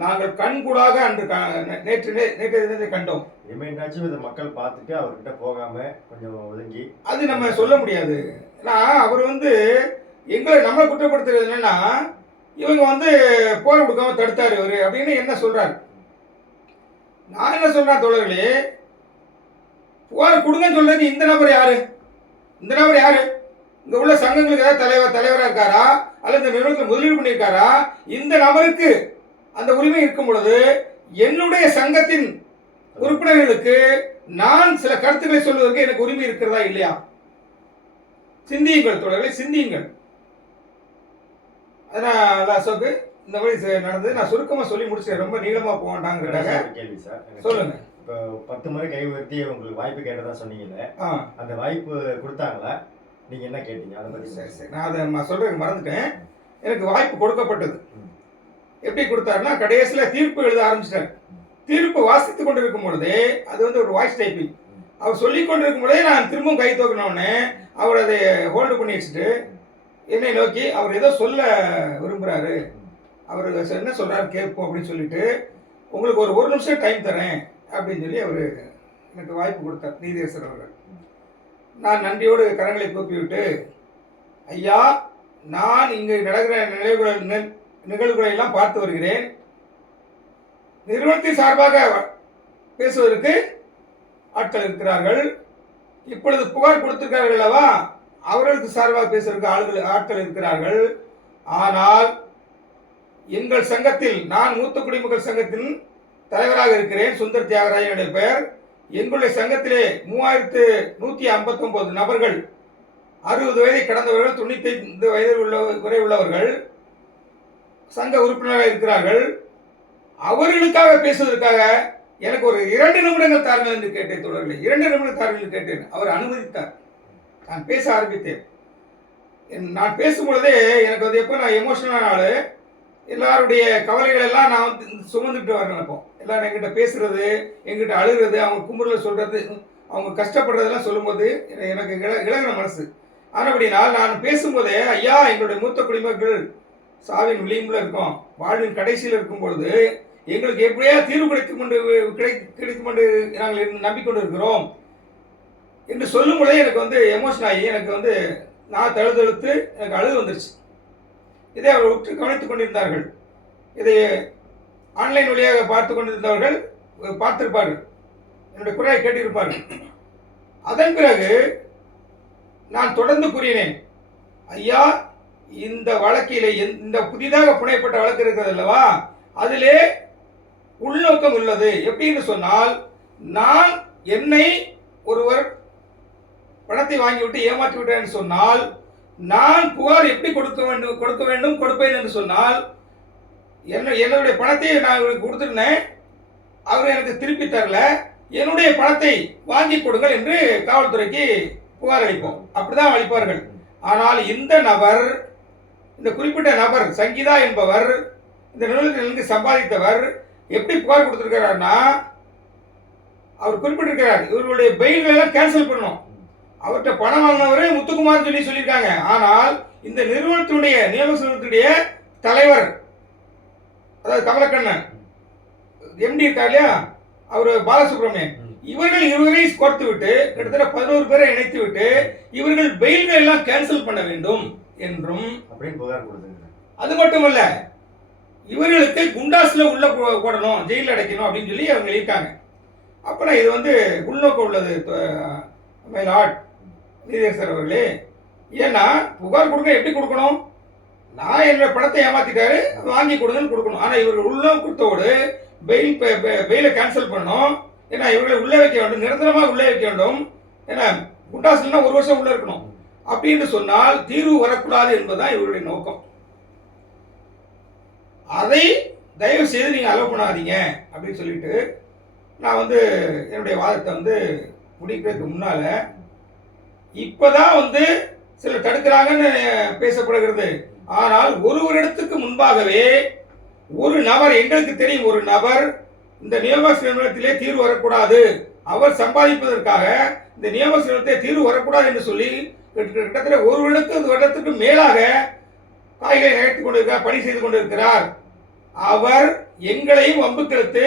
நாங்கள் கண்கூடாக அன்று நேற்று கண்டோம். மக்கள் பார்த்துட்டு அவர்கிட்ட போகாம கொஞ்சம் ஒதுங்கி அது நம்ம சொல்ல முடியாது. ஏன்னா அவர் எங்களை நம்மளை குற்றப்படுத்துறது என்னன்னா, இவங்க போர் கொடுக்காம தடுத்தாரு இவரு அப்படின்னு என்ன சொல்றாரு. நான் என்ன சொல்றேன் தோழர்களே, புகார் கொடுங்கன்னு சொல்றது இந்த நபர் யாரு? இந்த நபர் யாரு? இங்க உள்ள சங்கங்களுக்கு ஏதாவது தலைவராக இருக்காரா, அல்லது இந்த நிறுவனத்தில் முதலீடு பண்ணியிருக்காரா? இந்த நபருக்கு அந்த உரிமை இருக்கும் பொழுது என்னுடைய சங்கத்தின் உறுப்பினர்களுக்கு நான் சில கருத்துக்களை சொல்வதற்கு எனக்கு உரிமை இருக்கிறதா இல்லையா? சிந்தியுங்கள் தோழர்களை, சிந்தியுங்கள். அதனால அசோக்கு இந்த மாதிரி நடந்தது. நான் சுருக்கமாக சொல்லி முடிச்சேன், ரொம்ப நீளமாக போகண்டாங்கிறதாக. கேள்வி சார், சொல்லுங்க. இப்போ 10 முறை கை உயர்த்தி உங்களுக்கு வாய்ப்பு கேட்டதா சொன்னீங்கல்ல, அந்த வாய்ப்பு கொடுத்தாங்களா? நீங்க என்ன கேட்டீங்க அதை பத்தி? சரி, நான் அதை சொல்றதுக்கு மறந்துட்டேன். எனக்கு வாய்ப்பு கொடுக்கப்பட்டது. எப்படி கொடுத்தாருன்னா, கடைசியில் தீர்ப்பு எழுத ஆரம்பிச்சிட்டார். தீர்ப்பு வாசித்துக் கொண்டிருக்கும் பொழுதே அது ஒரு வாய்ஸ் டைப்பிங். அவர் சொல்லிக் கொண்டிருக்கும் பொழுதே நான் திரும்பவும் கை தூக்கினோடனே அவர் அதை ஹோல்டு பண்ணி வச்சுட்டு என்னை நோக்கி அவர் ஏதோ சொல்ல விரும்புகிறாரு, அவர் என்ன சொல்கிறாரு கேட்போம் அப்படின்னு சொல்லிட்டு, உங்களுக்கு ஒரு நிமிஷம் டைம் தரேன் அப்படின்னு சொல்லி அவர் எனக்கு வாய்ப்பு கொடுத்தார் நீதியரசர் அவர்கள். நான் நன்றியோடு கரங்களை கூப்பி விட்டு, ஐயா, நான் இங்கு நடக்கிற நிகழ்வுகளை எல்லாம் பார்த்து வருகிறேன். நிறுவனத்தின் சார்பாக பேசுவதற்கு ஆட்கள் இருக்கிறார்கள். இப்பொழுது புகார் கொடுத்திருக்கிறார்கள் அல்லவா, அவர்களுக்கு சார்பாக பேசுவதற்கு ஆட்கள் இருக்கிறார்கள். ஆனால் எங்கள் சங்கத்தில், நான் மூத்த குடிமக்கள் சங்கத்தின் தலைவராக இருக்கிறேன், சுந்தர் தியாகராஜனுடைய பெயர். எங்களுடைய சங்கத்திலே 3159 நபர்கள், 60 வயதை கடந்தவர்கள், 95 வயது வரை உள்ளவர்கள் சங்க உறுப்பினராக இருக்கிறார்கள். அவர்களுக்காக பேசுவதற்காக எனக்கு ஒரு 2 நிமிடங்கள் தாருங்கள் என்று கேட்டேன் தோழர்களே. 2 நிமிடங்கள் தாருங்கள் கேட்டேன். அவர் அனுமதித்தார். நான் பேச ஆரம்பித்தேன். நான் பேசும்பொழுதே எனக்கு எப்போ நான் எமோஷனலான ஆள், எல்லாருடைய கவலைகள் எல்லாம் நான் சுமந்துட்டு வரேன். அப்போ எல்லாரும் எங்கிட்ட பேசுறது, எங்கிட்ட அழுகிறது, அவங்க குமுறல சொல்றது, அவங்க கஷ்டப்படுறதெல்லாம் சொல்லும்போது எனக்கு இழகிற மனசு. ஆனபடினால் நான் பேசும்போதே ஐயா எங்களுடைய மூத்த குடிமக்கள் சாவின் விளிம்பில் இருக்கோம், வாழ்வின் கடைசியில் இருக்கும் பொழுது எங்களுக்கு எப்படியா தீர்வு கிடைக்கும் என்று நாங்கள் நம்பிக்கொண்டு இருக்கிறோம் என்று சொல்லும் பொழுதே எனக்கு வந்து எமோஷன் ஆகி எனக்கு வந்து நான் தழுதழுத்து எனக்கு அழுது வந்துருச்சு. இதை அவர் உற்று கவனித்துக் கொண்டிருந்தார்கள். இதை ஆன்லைன் வழியாக பார்த்து கொண்டிருந்தவர்கள் பார்த்திருப்பார்கள், என்னுடைய குரலை கேட்டிருப்பார்கள். அதன் பிறகு நான் தொடர்ந்து கூறினேன், ஐயா இந்த வழக்கிலே இந்த புதிதாக புனையப்பட்ட வழக்கு இருக்கிறது அல்லவா, அதிலே உள்நோக்கம் உள்ளது. எப்படின்னு சொன்னால், நான் என்னை ஒருவர் பணத்தை வாங்கிவிட்டு ஏமாற்றி விட்டேன் என்று சொன்னால், நான் புகார் எப்படி கொடுப்பேன் என்று சொன்னால், என்னுடைய பணத்தை நான் இவருக்கு கொடுத்துருந்தேன், அவர் எனக்கு திருப்பி தரல, என்னுடைய பணத்தை வாங்கி கொடுங்கள் என்று காவல்துறைக்கு புகார் அளிப்போம். அப்படிதான் அளிப்பார்கள். ஆனால் இந்த நபர், இந்த குறிப்பிட்ட நபர் சங்கீதா என்பவர், இந்த நிறுவனத்திலிருந்து சம்பாதித்தவர் எப்படி புகார் கொடுத்திருக்கிறார்னா, அவர் குறிப்பிட்டிருக்கிறார் இவர்களுடைய பெயில்கள் எல்லாம் கேன்சல் பண்ணணும், அவர்கிட்ட பணம் வாங்கினவரே முத்துக்குமார் சொல்லியிருக்காங்க. ஆனால் இந்த நிறுவனத்துடைய நியமனத்துடைய தலைவர், அதாவது கமலக்கண்ணன் எம்டி இருக்கார் இல்லையா, அவர் பாலசுப்ரமணியன், இவர்கள் இருவரை கோர்த்து விட்டு கிட்டத்தட்ட 11 பேரை இணைத்து விட்டு இவர்கள் பெயில்கள் எல்லாம் கேன்சல் பண்ண வேண்டும் என்றும் அப்படின்னு புகார் கொடுத்துருக்காங்க. அது மட்டுமல்ல, இவர்களுக்கு குண்டாஸ்ல உள்ள போடணும், ஜெயிலில் அடைக்கணும் அப்படின்னு சொல்லி அவங்க இருக்காங்க. அப்புறம் இது வந்து உள்நோக்கம் உள்ளது மயிலாட் நீதியரசர் அவர்களே. ஏன்னா புகார் கொடுக்க எப்படி கொடுக்கணும், நான் என்னோட பணத்தை ஏமாத்திட்டாரு வாங்கி கொடுங்கன்னு கொடுக்கணும். ஆனால் இவர்கள் உள்நோக்கத்தோடு பெயிலை கேன்சல் பண்ணணும், ஏன்னா இவர்களை உள்ளே வைக்க வேண்டும், நிரந்தரமாக உள்ளே வைக்க வேண்டும், ஏன்னா குண்டாஸ்லாம் 1 வருஷம் உள்ள இருக்கணும் அப்படின்னு சொன்னால் தீர்வு வரக்கூடாது என்பதுதான் இவருடைய நோக்கம். அதை தயவு செய்து நீங்கள் அலோவ் பண்ணாதீங்க அப்படின்னு சொல்லிட்டு நான் வந்து என்னுடைய வாதத்தை வந்து முடிக்கிறதுக்கு முன்னால இப்போதான் வந்து சிலர் தடுக்கிறாங்கன்னு பேசப்படுகிறது. ஆனால் ஒரு வருடத்துக்கு முன்பாகவே ஒரு நபர், எங்களுக்கு தெரியும் ஒரு நபர், இந்த நியமஸ் நிறுவனத்திலே தீர்வு வரக்கூடாது, அவர் சம்பாதிப்பதற்காக இந்த நியமஸ் நிறுவனத்தை தீர்வு வரக்கூடாது என்று சொல்லி கிட்டத்தட்ட ஒரு வருடத்துக்கு மேலாக காய்களை நகர்த்தி கொண்டிருக்கிறார், பணி செய்து கொண்டிருக்கிறார். அவர் எங்களையும் வம்புக்கெடுத்து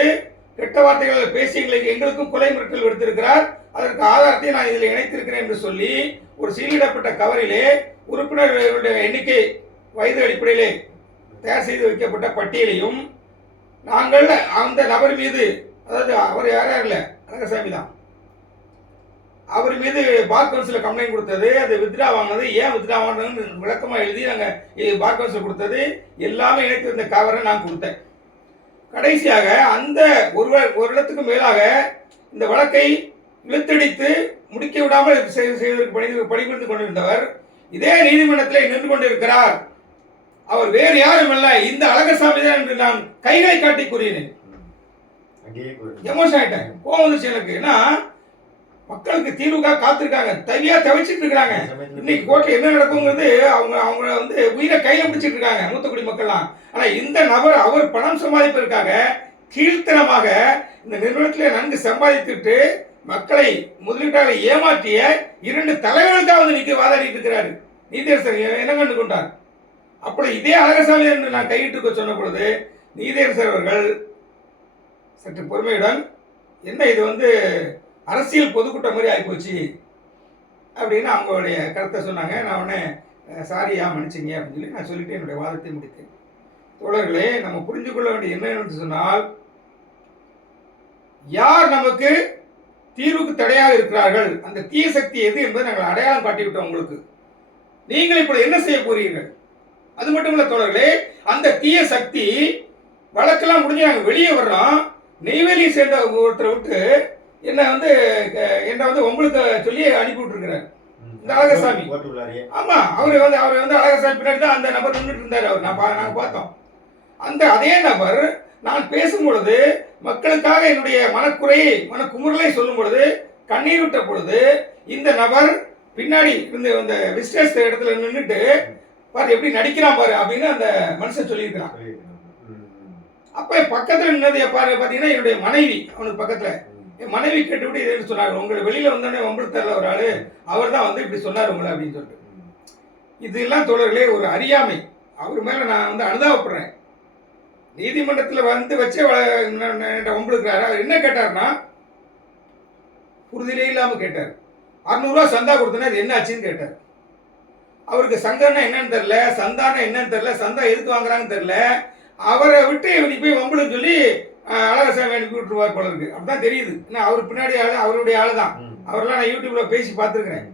கெட்ட வார்த்தைகளை பேசி எங்களுக்கும் கொலை மிரட்டல் விடுத்திருக்கிறார். அதற்கு ஆதாரத்தை நான் இதில் இணைத்திருக்கிறேன் என்று சொல்லி ஒரு சீலிடப்பட்ட கவரிலே உறுப்பினர்களுடைய எண்ணிக்கை வயது அடிப்படையிலே தயார் செய்து வைக்கப்பட்ட பட்டியலையும் நாங்கள் அந்த நபர் மீது, அதாவது அவர் யாரும் இல்லை, அழகசாமி தான், அவர் மீது பார் கவுன்சில் கம்ப்ளைண்ட் கொடுத்தது, அது வித்ரா வாங்கினது, ஏன் வித்ரா வாங்கினதுன்னு விளக்கமாக எழுதி நாங்கள் பார் கவுன்சில் கொடுத்தது எல்லாமே இணைத்து வந்த கவரை நான் கொடுத்தேன். கடைசியாக அந்த ஒரு வருடத்துக்கு மேலாக இந்த வழக்கை இழுத்தடித்து முடிக்க விடாமல் செய்வதற்கு பணிபுரிந்து கொண்டிருந்தவர் இதே நீதிமன்றத்தில் நின்று கொண்டிருக்கிறார். அவர் வேறு யாரும் அல்ல, இந்த அழகசாமி தான் என்று நான் கைகளை காட்டி கூறினேன். எமோஷன் ஆயிட்டேன், கோவம் வந்துச்சு எனக்கு. ஏன்னா மக்களுக்கு தீர்வுக்காக காத்திருக்காங்க, தவிச்சிட்டு இருக்காங்க. இன்னைக்கு கோர்ட்ல என்ன நடக்குங்கிறது அவங்க வந்து உயிரை கையில பிடிச்சிட்டு இருக்காங்க மூத்தக்குடி மக்கள்லாம். ஆனா இந்த நபர் அவர் பணம் சம்பாதிப்பதற்காக கீழ்த்தனமாக இந்த நிறுவனத்திலே நன்கு சம்பாதித்துட்டு மக்களை முதலீட்டாளரை ஏமாற்றிய 2 தலைவர்களுக்காக வந்து நிக்க வாதாடிட்டு இருக்கிறாரு. நீதியரசர் என்ன கண்டு கொண்டார். அப்படி இதே அழகசாமி என்று நான் கையிட்டு சொன்ன பொழுது நீதியரசர் அவர்கள் சற்று பொறுமையுடன், என்ன இது வந்து அரசியல் பொதுக்கூட்டம் மாதிரி ஆகிப்போச்சு அப்படின்னு அவங்களுடைய கருத்தை சொன்னாங்க. நான் உடனே சாரியா மன்னிச்சிங்க அப்படின்னு சொல்லி நான் சொல்லிட்டு என்னுடைய வாதத்தை முடித்தேன். தோழர்களே, நம்ம புரிஞ்சு கொள்ள வேண்டிய என்னன்னு சொன்னால், யார் நமக்கு தீர்வுக்கு தடையாக இருக்கிறார்கள், அந்த தீய சக்தி எது என்பதை நாங்கள் அடையாளம் காட்டிவிட்டோம் உங்களுக்கு. நீங்கள் இப்படி என்ன செய்ய போறீர்கள்? அது மட்டும் இல்ல தோழர்களே, அந்த தீய சக்தி வழக்கெல்லாம் முடிஞ்சு நாங்கள் வெளியே வர்றோம். நெய்வேலியை சேர்ந்த ஒருத்தரை விட்டு என்னை வந்து உங்களுக்கு சொல்லி அனுப்பி விட்டுருக்கிறார் இந்த அழகசாமி. ஆமா, அவர் வந்து அழகசாமி பின்னாடி தான் அந்த நபர் நின்றுட்டு இருந்தார். அவர் நாங்கள் பார்த்தோம். அதே நபர் நான் பேசும் பொழுது மக்களுக்காக என்னுடைய மனக்குமுறலை சொல்லும் பொழுது, கண்ணீர் விட்ட பொழுது, இந்த நபர் பின்னாடி இந்த விஸ்டேஸ் இடத்துல நின்றுட்டு பாரு எப்படி நடிக்கிறான் பாரு அப்படின்னு அந்த மனுஷன் சொல்லியிருக்கிறான். அப்ப பக்கத்துல நின்னது பாரு பாத்தீங்கன்னா என்னுடைய மனைவி, அவனுக்கு பக்கத்துல என் மனைவி கேட்டுவிட்டு இதுன்னு சொன்னாங்க, உங்களை வெளியில வந்தோடனே உங்களுக்கு தரல ஒரு ஆளு, அவர் தான் வந்து இப்படி சொன்னார் உங்களை அப்படின்னு சொல்லிட்டு. இதெல்லாம் தோழர்களே ஒரு அறியாமை. அவர் மேலே நான் வந்து அனுதாபப்படுறேன். நீதிமன்றத்தில் வந்து வச்சே வம்புழுக்கிறாரு. அவர் என்ன கேட்டார்னா, உறுதியிலே இல்லாமல் கேட்டார். 600 ரூபா சந்தா கொடுத்தனா அது என்ன ஆச்சுன்னு கேட்டார். அவருக்கு சங்கம்னா என்னன்னு தெரியல, சந்தானா என்னன்னு தெரியல, சந்தா எதுக்கு வாங்குறாங்கன்னு தெரியல. அவரை விட்டு நீ போய் வம்புன்னு சொல்லி அழகசாமி அனுப்பி விட்டுருவார் போல இருக்கு. அப்படிதான் தெரியுது. ஏன்னா அவர் பின்னாடி ஆளு அவருடைய ஆளு தான். அவரெல்லாம் நான் யூடியூப்ல பேசி பார்த்துருக்கிறேன்.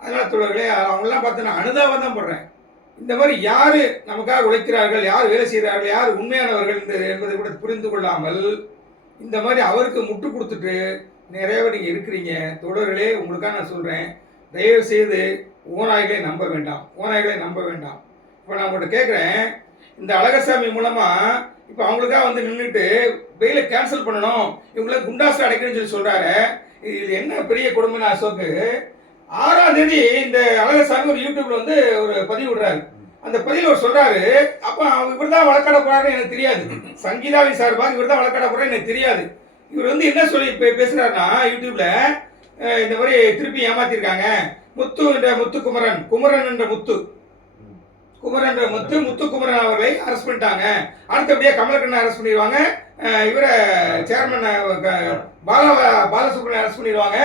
அதனால தோழர்களே, அவங்கெல்லாம் பார்த்து நான் அனுதாபம் தான் படுறேன். இந்த மாதிரி யாரு நமக்காக உழைக்கிறார்கள், யார் வேலை செய்கிறார்கள், யார் உண்மையானவர்கள் என்பதை கூட புரிந்து கொள்ளாமல் இந்த மாதிரி அவருக்கு முட்டு கொடுத்துட்டு நிறைய பேர் நீங்கள் இருக்கிறீங்க. தோழர்களே, உங்களுக்காக நான் சொல்கிறேன், தயவு செய்து ஓநாய்களை நம்ப வேண்டாம், ஓநாய்களை நம்ப வேண்டாம். இப்போ நான் உங்கள்கிட்ட கேட்குறேன், இந்த அழகசாமி மூலமாக இப்போ அவங்களுக்காக வந்து நின்றுட்டு பெயிலை கேன்சல் பண்ணணும், இவங்களை குண்டாசு அடைக்கணும்னு சொல்லி சொல்கிறாரு. இது என்ன பெரிய கொடுமைன்னு அசோக்கு 6ஆம் தேதி இந்த அழகசாமி ஒரு யூடியூப்ல வந்து ஒரு பதிவு விடுறாரு. அந்த பதிவில் அவர் சொல்றாரு, அப்போ இவர் தான் வழக்காட போறாருன்னு எனக்கு தெரியாது, சங்கீதாவின் சார்பாக இவர் தான் வழக்காட போறாரு எனக்கு தெரியாது. இவர் வந்து என்ன சொல்லி பேசுறாருன்னா யூடியூப்ல, இந்த மாதிரி திருப்பி ஏமாத்திருக்காங்க, முத்து என்ற முத்துக்குமரன், குமரன் என்ற முத்து, குமரன் என்ற முத்துக்குமரன் அவர்களை அரெஸ்ட் பண்ணிட்டாங்க. அடுத்தபடியாக கமலக்கண்ணன் அரெஸ்ட் பண்ணிடுவாங்க, இவரை சேர்மன் பாலசுப்ரமணியன் அரெஸ்ட் பண்ணிடுவாங்க,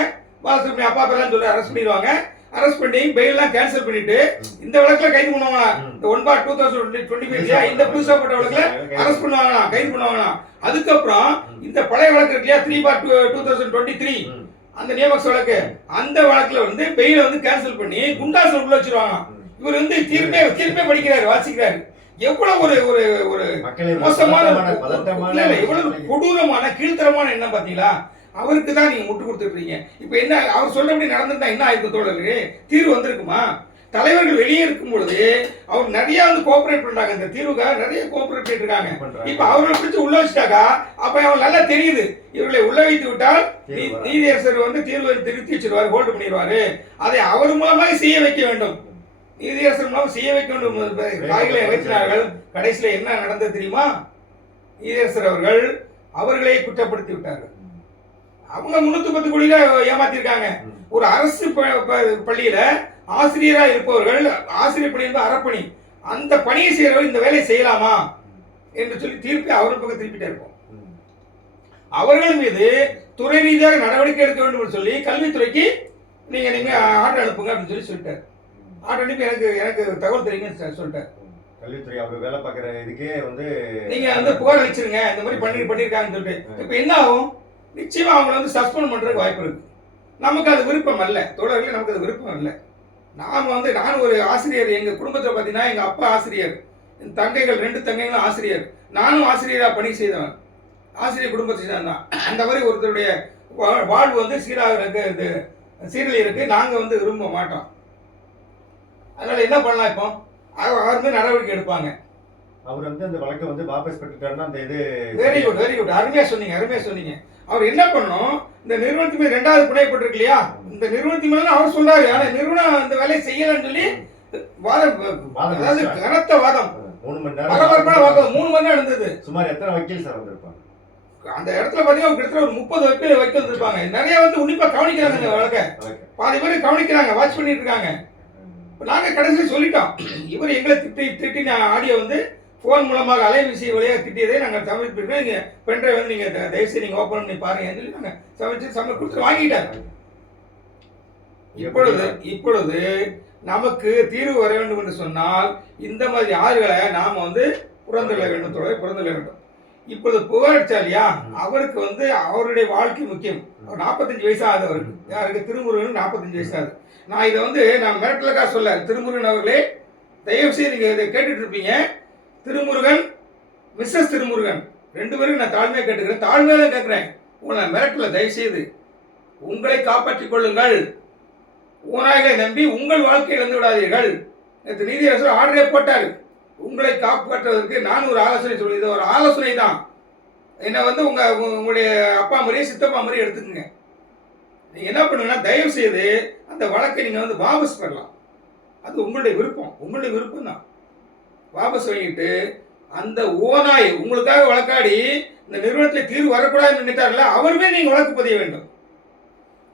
பாலசுப்ரமணியம் அப்பா பேரெல்லாம் சொல்லி அரெஸ்ட் பண்ணிடுவாங்க. அரெஸ்ட் பண்ணி பெயிலெல்லாம் கேன்சல் பண்ணிட்டு இந்த வழக்கில் கைது பண்ணுவாங்களா, இந்த 1/2025 இந்த புதுசாக போட்ட வழக்கில் அரெஸ்ட் பண்ணுவாங்களாம், கைது பண்ணுவாங்களாம். அதுக்கப்புறம் இந்த பழைய வழக்கு இருக்கு இல்லையா, 3/2023 அந்த நியமக்ஸ் வழக்கு, அந்த வழக்கில் வந்து பெயிலை வந்து கேன்சல் பண்ணி குண்டாசு உள்ள வச்சிருவாங்க. இவர் வந்து தீர்ப்பே படிக்கிறாரு, வாசிக்கிறாரு. எவ்வளவு ஒரு ஒரு ஒரு மோசமான, எவ்வளவு கொடூரமான கீழ்த்தரமான எண்ணம் பாத்தீங்களா? அவருக்கு தான் நீங்க முட்டு கொடுத்துருக்கீங்க. இப்ப என்ன அவர் சொல்றபடி நடந்திருந்தா என்ன ஆயிருக்கு தோழர்களே? தீர்வு வந்திருக்குமா? தலைவர்கள் வெளியே இருக்கும் பொழுது அவர் நிறைய வந்து கோஆபரேட் பண்றாங்க, இந்த தீர்வுக்காக நிறைய கோஆபரேட் பண்ணிட்டு இருக்காங்க. இப்ப அவர்களை பிடிச்சு உள்ள வச்சுட்டாக்கா அப்ப அவன் நல்லா தெரியுது, இவர்களை உள்ள வைத்து விட்டால் நீதியரசர் வந்து தீர்வை திருத்தி வச்சிருவாரு, ஹோல்டு பண்ணிடுவாரு. அதை அவர் மூலமாக செய்ய வைக்க வேண்டும், நீதியரசர் மூலம் செய்ய வைக்க வேண்டும். காய்களை வைத்தினார்கள். கடைசியில என்ன நடந்தது தெரியுமா? நீதியரசர் அவர்கள் அவர்களே குற்றப்படுத்தி விட்டார்கள். அவங்க 310 கோடியில ஏமாத்திருக்காங்க. ஒரு அரசு பள்ளியில ஆசிரியரா இருப்பவர்கள், ஆசிரியர் பணி என்பது அறப்பணி, அந்த பணியை செய்யறவர்கள் இந்த வேலையை செய்யலாமா என்று சொல்லி தீர்ப்பை அவர் பக்கம் திருப்பிட்டே இருப்போம். அவர்கள் மீது துறை ரீதியாக நடவடிக்கை எடுக்க வேண்டும் என்று சொல்லி கல்வித்துறைக்கு நீங்க ஆர்டர் அனுப்புங்க அப்படின்னு சொல்லி சொல்லிட்டாரு. ஆர்டர் அனுப்பி எனக்கு தகவல் தெரியுங்கன்னு சொல்லிட்டாரு. கல்வித்துறை அவங்க வேலை பார்க்குற இதுக்கே வந்து நீங்க வந்து புகார் அளிச்சிருங்க, இந்த மாதிரி பண்ணிருக்காங்கன்னு சொல்லிட்டு. இப்ப என்ன ஆகும்? நிச்சயமா அவங்களை வந்து சஸ்பெண்ட் பண்றதுக்கு வாய்ப்பு இருக்கு. நமக்கு அது விருப்பம் அல்ல தோழர்களே, நமக்கு அது விருப்பம் இல்லை. நான் ஒரு ஆசிரியர், எங்க குடும்பத்தில் பார்த்தீங்கன்னா எங்க அப்பா ஆசிரியர், என் தங்கைகள் 2 தங்கைகளும் ஆசிரியர், நானும் ஆசிரியரா பணி செய்தவன், ஆசிரியர் குடும்பத்தை தான். அந்த மாதிரி ஒருத்தருடைய வாழ்வு வந்து சீரழி இருக்கு, நாங்க வந்து விரும்ப மாட்டோம். அதனால என்ன பண்ணலாம்? இப்போ அவருமே நடவடிக்கை எடுப்பாங்க. அவர் வந்து அந்த வழக்கை வந்து வாபஸ் பெற்றுட்டாருன்னா அந்த இது வெரி குட், அருமையா சொன்னீங்க. அவர் என்ன பண்ணணும், இந்த நிறுவனத்து மீது 2வது புனையப்பட்டிருக்கு இல்லையா, இந்த நிறுவனத்து மேல அவர் சொல்றாரு, ஆனா நிறுவனம் இந்த வேலையை செய்யலன்னு சொல்லி அதாவது கனத்த வாதம், 3 மணி நேரம் பரபரப்பான வாதம் 3 மணி நேரம் இருந்தது. சுமார் எத்தனை வக்கீல் சார் வந்திருப்பாங்க அந்த இடத்துல பாத்தீங்கன்னா கிட்டத்தட்ட ஒரு 30 வக்கீல் வந்திருப்பாங்க. நிறைய வந்து உன்னிப்பா கவனிக்கிறாங்க, இந்த வழக்கை பாதி பேர் கவனிக்கிறாங்க, வாட்ச் பண்ணிட்டு இருக்காங்க. நாங்க கடைசியில் சொல்லிட்டோம், இவர் எங்களை திட்டின ஆடியோ வந்து போன் மூலமாக அலைவரிசை வழியாக திட்டியதை நாங்கள் சமைச்சிருக்கோம், நீங்க பென்ட்ரைவ் வந்து நீங்க தயவுசெய்து நீங்க ஓப்பன் பண்ணி பாருங்க சொல்லி நாங்க சமைச்சு கொடுத்து வாங்கிட்டாங்க. இப்பொழுது நமக்கு தீர்வு வர வேண்டும் என்று சொன்னால் இந்த மாதிரி ஆறுகளை நாம வந்து புறந்தள்ள வேண்டும். இப்பொழுது புகாரடிச்சா இல்லையா, அவருக்கு வந்து அவருடைய வாழ்க்கை முக்கியம். அவர் 45 வயசு ஆகுது அவருக்கு. யாருக்கு? திருமுருகன் 45 வயசு ஆகுது. நான் இதை வந்து நான் மிரட்டலுக்காக சொல்ல, திருமுருகன் அவர்களே தயவு செய்து நீங்க இதை கேட்டுட்டு இருப்பீங்க. திருமுருகன், மிஸ்ஸஸ் திருமுருகன் 2 பேரும் நான் தாழ்மையாக கேட்டுக்கிறேன், தாழ்மையாக கேட்கிறேன். உங்களை மிரட்டல, தயவு செய்து உங்களை காப்பாற்றிக் கொள்ளுங்கள். ஓநாய்களை நம்பி உங்கள் வாழ்க்கையை இழந்து விடாதீர்கள். நேற்று நீதியரசர் ஆர்டரே போட்டார், உங்களை காப்பாற்றுவதற்கு நான் ஒரு ஆலோசனை சொல்லுவேன். இது ஒரு ஆலோசனை தான். என்னை வந்து உங்களுடைய அப்பா மாதிரியே சித்தப்பா மாதிரியே எடுத்துக்கோங்க. நீங்க என்ன பண்ணுங்கன்னா தயவு செய்து அந்த வழக்கை நீங்க வந்து வாபஸ் பெறலாம். அது உங்களுடைய விருப்பம் தான். வாபஸ் வாங்கிட்டு அந்த ஓநாய் உங்களுக்காக வழக்காடி இந்த நிறுவனத்தில் தீர்வு வரக்கூடாதுன்னு நினைத்தார்ல, அவருமே நீங்க வழக்கு பதிய வேண்டும்.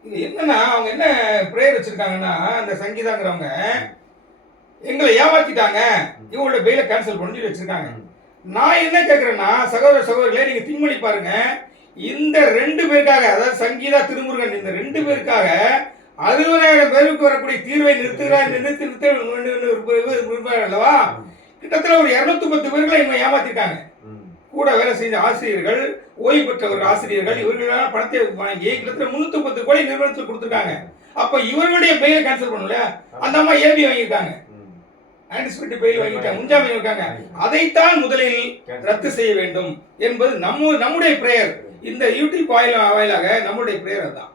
இது என்னன்னா அவங்க என்ன பிரேயர் வச்சிருக்காங்கன்னா, அந்த சங்கீதாங்கிறவங்க எங்களை ஏமாத்திட்டாங்க, இவங்களோட பெயில கேன்சல் பண்ணி சொல்லி வச்சிருக்காங்க. நான் என்ன கேட்கிறேன்னா, சகோதர சகோதரிகளே, நீங்க திங்க் பண்ணி பாருங்க. இந்த 2 பேருக்காக, அதாவது சங்கீதா திருமுருகன், இந்த 2 பேருக்காக 60,000 பேருக்கு வரக்கூடிய தீர்வை நிறுத்துகிறார் அல்லவா? கிட்டத்தட்ட ஒரு 210 பேர்களை இவங்க ஏமாத்திருக்காங்க. கூட வேலை செய்த ஆசிரியர்கள், ஓய்வு பெற்றவர் ஆசிரியர்கள், இவர்களால் பணத்தை வாங்கி கிட்டத்தட்ட 310 கோடி நிறுவனத்துக்கு கொடுத்துருக்காங்க. அப்ப இவர்களுடைய பெயில கேன்சல் பண்ணல. அந்த அம்மா ஏபி வாங்கியிருக்காங்க, ஆன்டிசிபேட் பெயில் வாங்கிட்டாங்க, முன்ஜாமீன் இருக்காங்க. அதைத்தான் முதலில் ரத்து செய்ய வேண்டும் என்பது நம்முடைய பிரேயர். இந்த யூடியூப் வாயிலாக நம்முடைய பிரேயர் அதுதான்.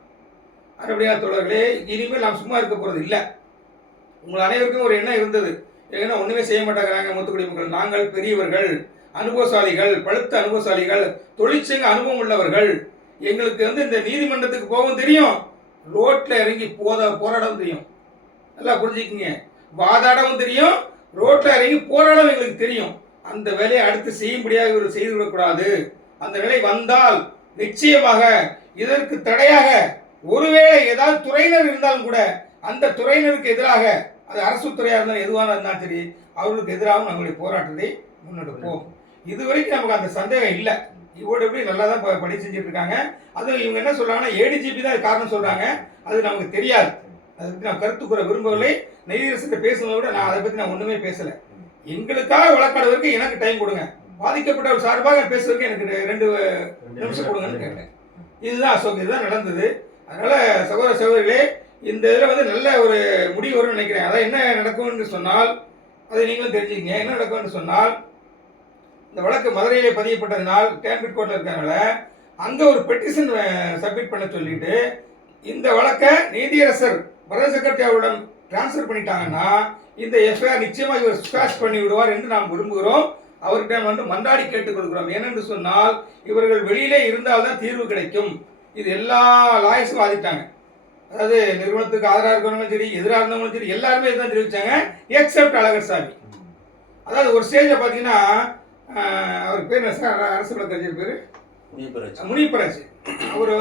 அப்படியா தோழர்களே, இனிமேல் நாம் சும்மா இருக்க போறது இல்லை. உங்கள் அனைவருக்கும் ஒரு எண்ணம் இருந்தது, ஏன்னா ஒண்ணுமே செய்ய மாட்டாங்கிறாங்க மூத்துக்குடி மக்கள். நாங்கள் பெரியவர்கள், அனுபவசாலிகள், பழுத்த அனுபவசாலிகள், தொழிற்சங்க அனுபவம் உள்ளவர்கள். எங்களுக்கு இந்த நீதிமன்றத்துக்கு போகவும் தெரியும், ரோட்ல இறங்கி போராடவும் தெரியும். நல்லா புரிஞ்சுக்கிங்க. வாதாடவும் தெரியும், ரோட்ல இறங்கி போராடவும் எங்களுக்கு தெரியும். அந்த வேலையை அடுத்து செய்யும்படியாக இவர்கள் செய்து விடக்கூடாது. அந்த நிலை வந்தால் நிச்சயமாக இதற்கு தடையாக ஒருவேளை ஏதாவது துறையினர் இருந்தாலும் கூட அந்த துறையினருக்கு எதிராக, அது அரசு துறையாக இருந்தாலும் எதுவாக இருந்தாலும் சரி, அவர்களுக்கு எதிராகவும் நம்மளுடைய போராட்டத்தை முன்னெடுப்போம். இதுவரைக்கும் நமக்கு அந்த சந்தேகம் இல்லை. இவோட எப்படி நல்லா தான் பணி செஞ்சுட்டு இருக்காங்க. அதுவும் இவங்க என்ன சொல்றாங்கன்னா, ஏடிஜிபி தான் காரணம் சொல்றாங்க. அது நமக்கு தெரியாது. அதை பற்றி நான் கருத்து கூற விரும்பவில்லை. நீதியரசர்கிட்ட பேசுனதை விட அதை பற்றி நான் ஒன்றுமே பேசலை. எங்களுக்காக வழக்காடுவதற்கு எனக்கு டைம் கொடுங்க, பாதிக்கப்பட்ட சார்பாக பேசுவதற்கு எனக்கு 2 நிமிஷம் கொடுங்கன்னு கேட்டேன். இதுதான் அசோக், இதுதான் நடந்தது. அதனால சகோதர சகோதரிகளே, இந்த இதில் நல்ல ஒரு முடிவு வரும்னு நினைக்கிறேன். அதான் என்ன நடக்கும்னு சொன்னால், அதை நீங்களும் தெரிஞ்சுக்கிங்க. என்ன நடக்கும்னு சொன்னால், இந்த வழக்கு மதுரையிலே பதியப்பட்டதுனால் டேன்பிட் கோர்ட்டில் இருக்கிறதுனால அங்கே ஒரு பெட்டிஷன் சப்மிட் பண்ண சொல்லிட்டு இந்த வழக்கை நீதியரசர் பரத செக்ரட்டரி அவரிடம் டிரான்ஸ்ஃபர் பண்ணிட்டாங்கன்னா இந்த எஃப்ஐஆர் நிச்சயமாக இவர் ஸ்குவாஷ் பண்ணி விடுவார் என்று நாம் விரும்புகிறோம். அவர்கிட்ட மன்றாடி கேட்டுக் கொடுக்கிறோம். ஏனென்று சொன்னால், இவர்கள் வெளியிலே இருந்தால்தான் தீர்வு கிடைக்கும். இது எல்லா லாயர்ஸும் வாதிட்டாங்க. அதாவது நிறுவனத்துக்கு ஆதரவாக இருக்கிறவங்களும் சரி, எதிராக இருந்தவங்களும் சரி, எல்லாருமே இதுதான் தெரிவிச்சாங்க, எக்ஸப்ட் அழகர்சாமி. அதாவது ஒரு ஸ்டேஜை பார்த்தீங்கன்னா, அவர் பேர் அரசு வழக்கறிஞர் பேர் முனிப்பராஜ். அவர்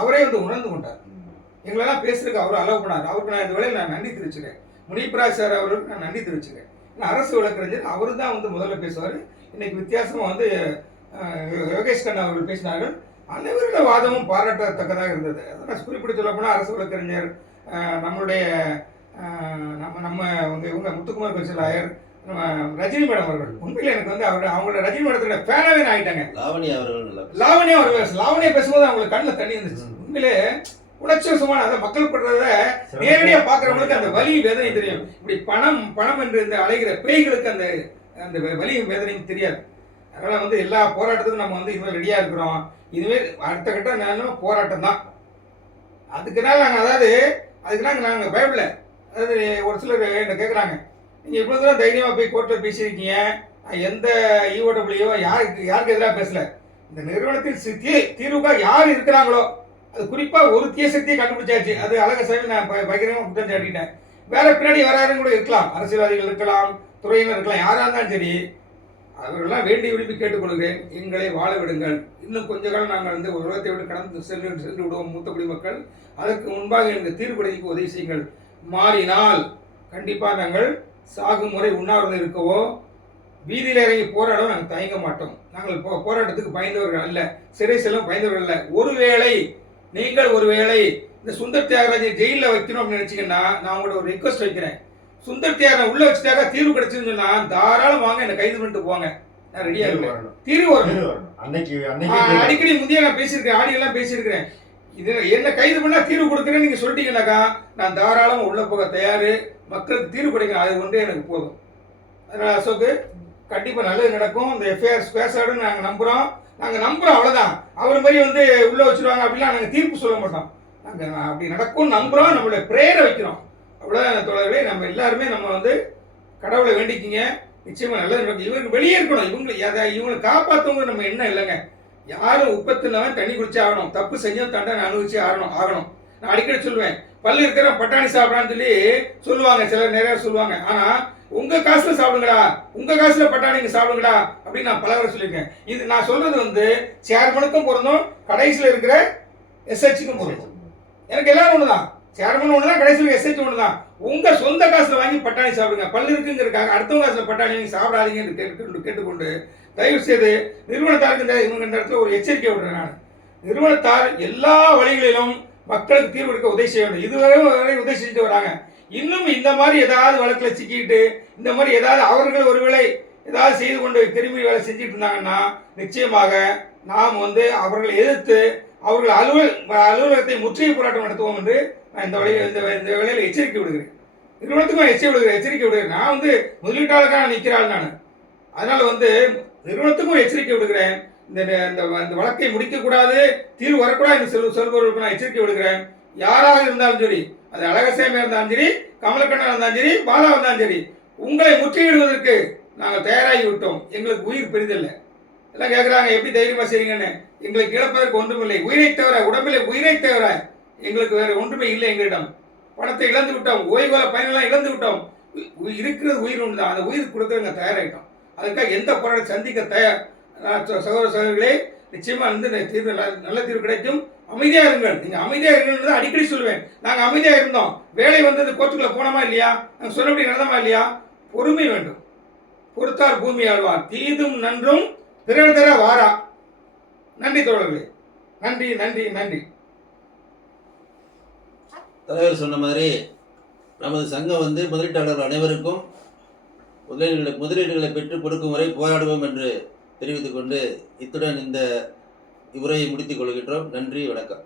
அவரே உணர்ந்து கொண்டார். எங்களெல்லாம் பேசுறதுக்கு அவர் அலோவ் பண்ணார். அவருக்கு நான் இந்த வேலையில் நான் நன்றி தெரிவிச்சுக்கிறேன். முனிப்பராஜ் சார் அவருக்கு நான் நன்றி தெரிவிச்சுக்கிறேன். அரசு வழக்கறிஞர் அவர் தான் முதல்ல பேசுவார். இன்னைக்கு வித்தியாசமாக யோகேஷ் கண்ணா அவர்கள் பேசினார்கள். அனைவருடைய வாதமும் பாராட்டத்தக்கதாக இருந்தது. அதனால் குறிப்பிட்டு சொல்ல போனால் அரசு வழக்கறிஞர் நம்மளுடைய நம்ம இவங்க முத்துக்குமார் கட்சியாளர் நம்ம ரஜினி மேடம் அவர்கள், உண்மையில எனக்கு அவங்களோட ரஜினி மேடத்தோட ஃபேனாவே நான் ஆயிட்டாங்க. லாவணியா பேசும்போது அவங்களுக்கு கண்ணில் தண்ணி இருந்துச்சு. உண்மையிலே உணர்ச்சிவசமான அதை மக்கள் படுறத நேரடியா பாக்குறவங்களுக்கு அந்த வலி வேதனை தெரியும். இப்படி பணம் என்று இந்த அலைகிற பேய்களுக்கு அந்த வலியும் வேதனையும் தெரியாது. அதனால எல்லா போராட்டத்துக்கும் நம்ம இனிமேல் ரெடியா இருக்கிறோம். இனிமேல் அடுத்த கட்ட போராட்டம் தான். அதுக்குனால நாங்கள் பயப்படல. அதாவது ஒரு சிலர் என்ன கேட்குறாங்க, நீங்கள் இவ்வளோ தூரம் தைரியமாக போய் கோர்ட்டில் பேசியிருக்கீங்க, எந்த ஈஓடபிள்யூ யாருக்கு எதிராக பேசல. இந்த நிறுவனத்தில் தீர்வுக்காக யார் இருக்கிறாங்களோ, அது குறிப்பாக ஒரு தீய சக்தியை கண்டுபிடிச்சாச்சு. அது அழகசாமி நான் பயங்கரமாக குற்றம் சாட்டிட்டேன். வேற பின்னாடி வராருன்னு கூட இருக்கலாம், அரசியல்வாதிகள் இருக்கலாம், துறையினர் இருக்கலாம், யாராக இருந்தாலும் சரி, அவர்களெல்லாம் வேண்டி விரும்பி கேட்டுக்கொள்கிறேன், எங்களை வாழ விடுங்கள். இன்னும் கொஞ்ச காலம் நாங்கள் உலகத்தை விட்டு கடந்து சென்று விடுவோம் மூத்தக்குடி மக்கள். அதற்கு முன்பாக எங்களுக்கு தீர்வுபடுத்திக்கு உதவி செய்யுங்கள். மாறினால் கண்டிப்பாக நாங்கள் சாகும் முறை உண்ணாவிரதம் இருக்கவோ, வீதியில் இறங்கி போராடவும் நாங்கள் தயங்க மாட்டோம். நாங்கள் போராட்டத்துக்கு பயந்தவர்கள் அல்ல, சிறை செல்லும் பயந்தவர்கள் அல்ல. ஒருவேளை இந்த சுந்தர் தியாகராஜன் ஜெயிலில் வைக்கணும் அப்படின்னு நினைச்சீங்கன்னா, நான் உங்களோட ஒரு ரிக்வஸ்ட் வைக்கிறேன். சுந்தர் தியாகராஜன் உள்ள வச்சுட்டாக்க தீர்வு கிடைச்சுன்னு சொன்னா தாராளம் வாங்க, என்னை கைது பண்ணிட்டு போவாங்க, நான் ரெடியா இருக்கேன். தீர்வு வரணும். அடிக்கடி முந்தைய நான் பேசியிருக்கேன், ஆடியெல்லாம் பேசியிருக்கிறேன். இது என்ன கைது பண்ணா தீர்வு கொடுக்குறேன்னு நீங்க சொல்லிட்டீங்கன்னாக்கா நான் தாராளமாக உள்ள போக தயாரு. மக்களுக்கு தீர்வு கிடைக்கும், அது ஒன்றே எனக்கு போதும். அதனால அசோக்கு கண்டிப்பாக நல்லது நடக்கும். இந்த எஃப்ஐஆர் ஸ்குவாஷ் ஆகும்னு நாங்கள் நம்புகிறோம். அவ்வளோதான். அவர் மாதிரி உள்ளே வச்சுருவாங்க அப்படிலாம் நாங்கள் தீர்ப்பு சொல்ல மாட்டோம். நாங்கள் அப்படி நடக்கும்னு நம்புகிறோம், நம்மளுடைய பிரேயரை வைக்கிறோம். அவ்வளோதான் தோழர்களே. நம்ம எல்லாருமே கடவுளை வேண்டிக்கிங்க, நிச்சயமாக நல்லது நடக்கும். இவருக்கு வெளியே இருக்கணும், இவங்களை காப்பாற்றவங்க நம்ம என்ன இல்லைங்க. யாரும் உப்பத்தினவன் தண்ணி குடிச்சே ஆகணும், தப்பு செஞ்சோம் தண்டனை அனுபவிச்சே ஆகணும். நான் அடிக்கடி சொல்லுவேன், பல்லு இருக்கிற பட்டாணி சாப்பிடான்னு சொல்லி சொல்லுவாங்க, சிலர் நிறைய சொல்லுவாங்க. ஆனால் உங்க காசுல சாப்பிடுங்கடா, உங்க காசுல பட்டாணிங்க சாப்பிடுங்கடா அப்படின்னு நான் பல வரை சொல்லியிருக்கேன். இது நான் சொல்றது சேர்மனுக்கும் பொருந்தும், கடைசியில் இருக்கிற எஸ்ஹெச்சுக்கும் பொருந்தும். எனக்கு எல்லாரும் ஒண்ணுதான். சேர்மன் ஒன்று தான், கடைசியில் எஸ்ஹெச் ஒன்று தான். உங்கள் சொந்த காசில் வாங்கி பட்டாணி சாப்பிடுங்க. பல்லு இருக்குங்கிறதுக்காக அடுத்தவங்க காசில் பட்டாணி வாங்கி சாப்பிடாதீங்கன்னு கேட்டுக்கொண்டு தயவு செய்து நிறுவனத்தாருக்கு இவங்க இந்த இடத்துல ஒரு எச்சரிக்கை விடுறேன். நான் நிறுவனத்தார் எல்லா வழிகளிலும் மக்களுக்கு தீர்வு எடுக்க உதவி செய்ய வேண்டும். இதுவரை உதவி செஞ்சுட்டு வராங்க. இன்னும் இந்த மாதிரி ஏதாவது வழக்கில் சிக்கிட்டு இந்த மாதிரி ஏதாவது அவர்கள் ஒருவேளை ஏதாவது செய்து கொண்டு திரும்பி வேலை செஞ்சுட்டு இருந்தாங்கன்னா நிச்சயமாக நாம் அவர்களை எதிர்த்து அவர்கள் அலுவலகத்தை முற்றுகை போராட்டம் நடத்துவோம் என்று நான் இந்த வேளையில் எச்சரிக்கை விடுகிறேன். நிறுவனத்துக்கும் எச்சரிக்கை விடுகிறேன். நான் முதலீட்டாளருக்காக நிற்கிறாள் நான். அதனால் நிறுவனத்துக்கும் எச்சரிக்கை விடுகிறேன். இந்த வழக்கை முடிக்கக்கூடாது, தீர்வு வரக்கூடாது என்று சொல்பவர்களுக்கு நான் எச்சரிக்கை விடுகிறேன். யாராக இருந்தாலும் சரி, அது அழகசாமியாக இருந்தாலும் சரி, கமலக்கண்ணா இருந்தாலும் சரி, பாலா இருந்தாலும் சரி, உங்களை முற்றுகையிடுவதற்கு நாங்கள் தயாராகி விட்டோம். எங்களுக்கு உயிர் பெரிதில்லை. எல்லாம் கேட்குறாங்க எப்படி தைரியமாக செய்யுங்கன்னு. எங்களுக்கு இழப்பதற்கு ஒன்றுமில்லை. உயிரை தவிர, உடம்பிலே உயிரை தவிர எங்களுக்கு வேறு ஒன்றுமே இல்லை. எங்களிடம் பணத்தை இழந்து விட்டோம், ஓய்வுகால பயனெல்லாம் இழந்து விட்டோம். இருக்கிறது உயிர் ஒன்று தான். அந்த உயிர் கொடுக்குறவங்க தயாராகிட்டோம். அதுக்காக எந்த போராட்டம் சந்திக்க தயார். சகோதர சகோதரிகளே, நிச்சயமாக தீர்வு நல்ல தீர்வு கிடைக்கும். அமைதியாக இருங்கள். நீங்கள் அமைதியாக இருங்கன்னு அடிக்கடி சொல்லுவேன். நாங்கள் அமைதியாக இருந்தோம். வேலை கோர்ட்டுக்குள்ளே போனோமா இல்லையா, நாங்கள் சொன்னபடி நடந்தோமா இல்லையா. பொறுமை வேண்டும். பொறுத்தார் பூமி ஆழ்வார். தீதும் நன்றும் பிறர் தர வாரா. நன்றி தோழர்களே. நன்றி நன்றி நன்றி. தலைவர் சொன்ன மாதிரி நமது சங்கம் முதலீட்டாளர்கள் அனைவருக்கும் முதலீடுகளை பெற்றுக் கொடுக்கும் வரை போராடுவோம் என்று தெரிவித்துக் கொண்டு இத்துடன் இந்த உரையை முடித்துக் கொள்கின்றோம். நன்றி, வணக்கம்.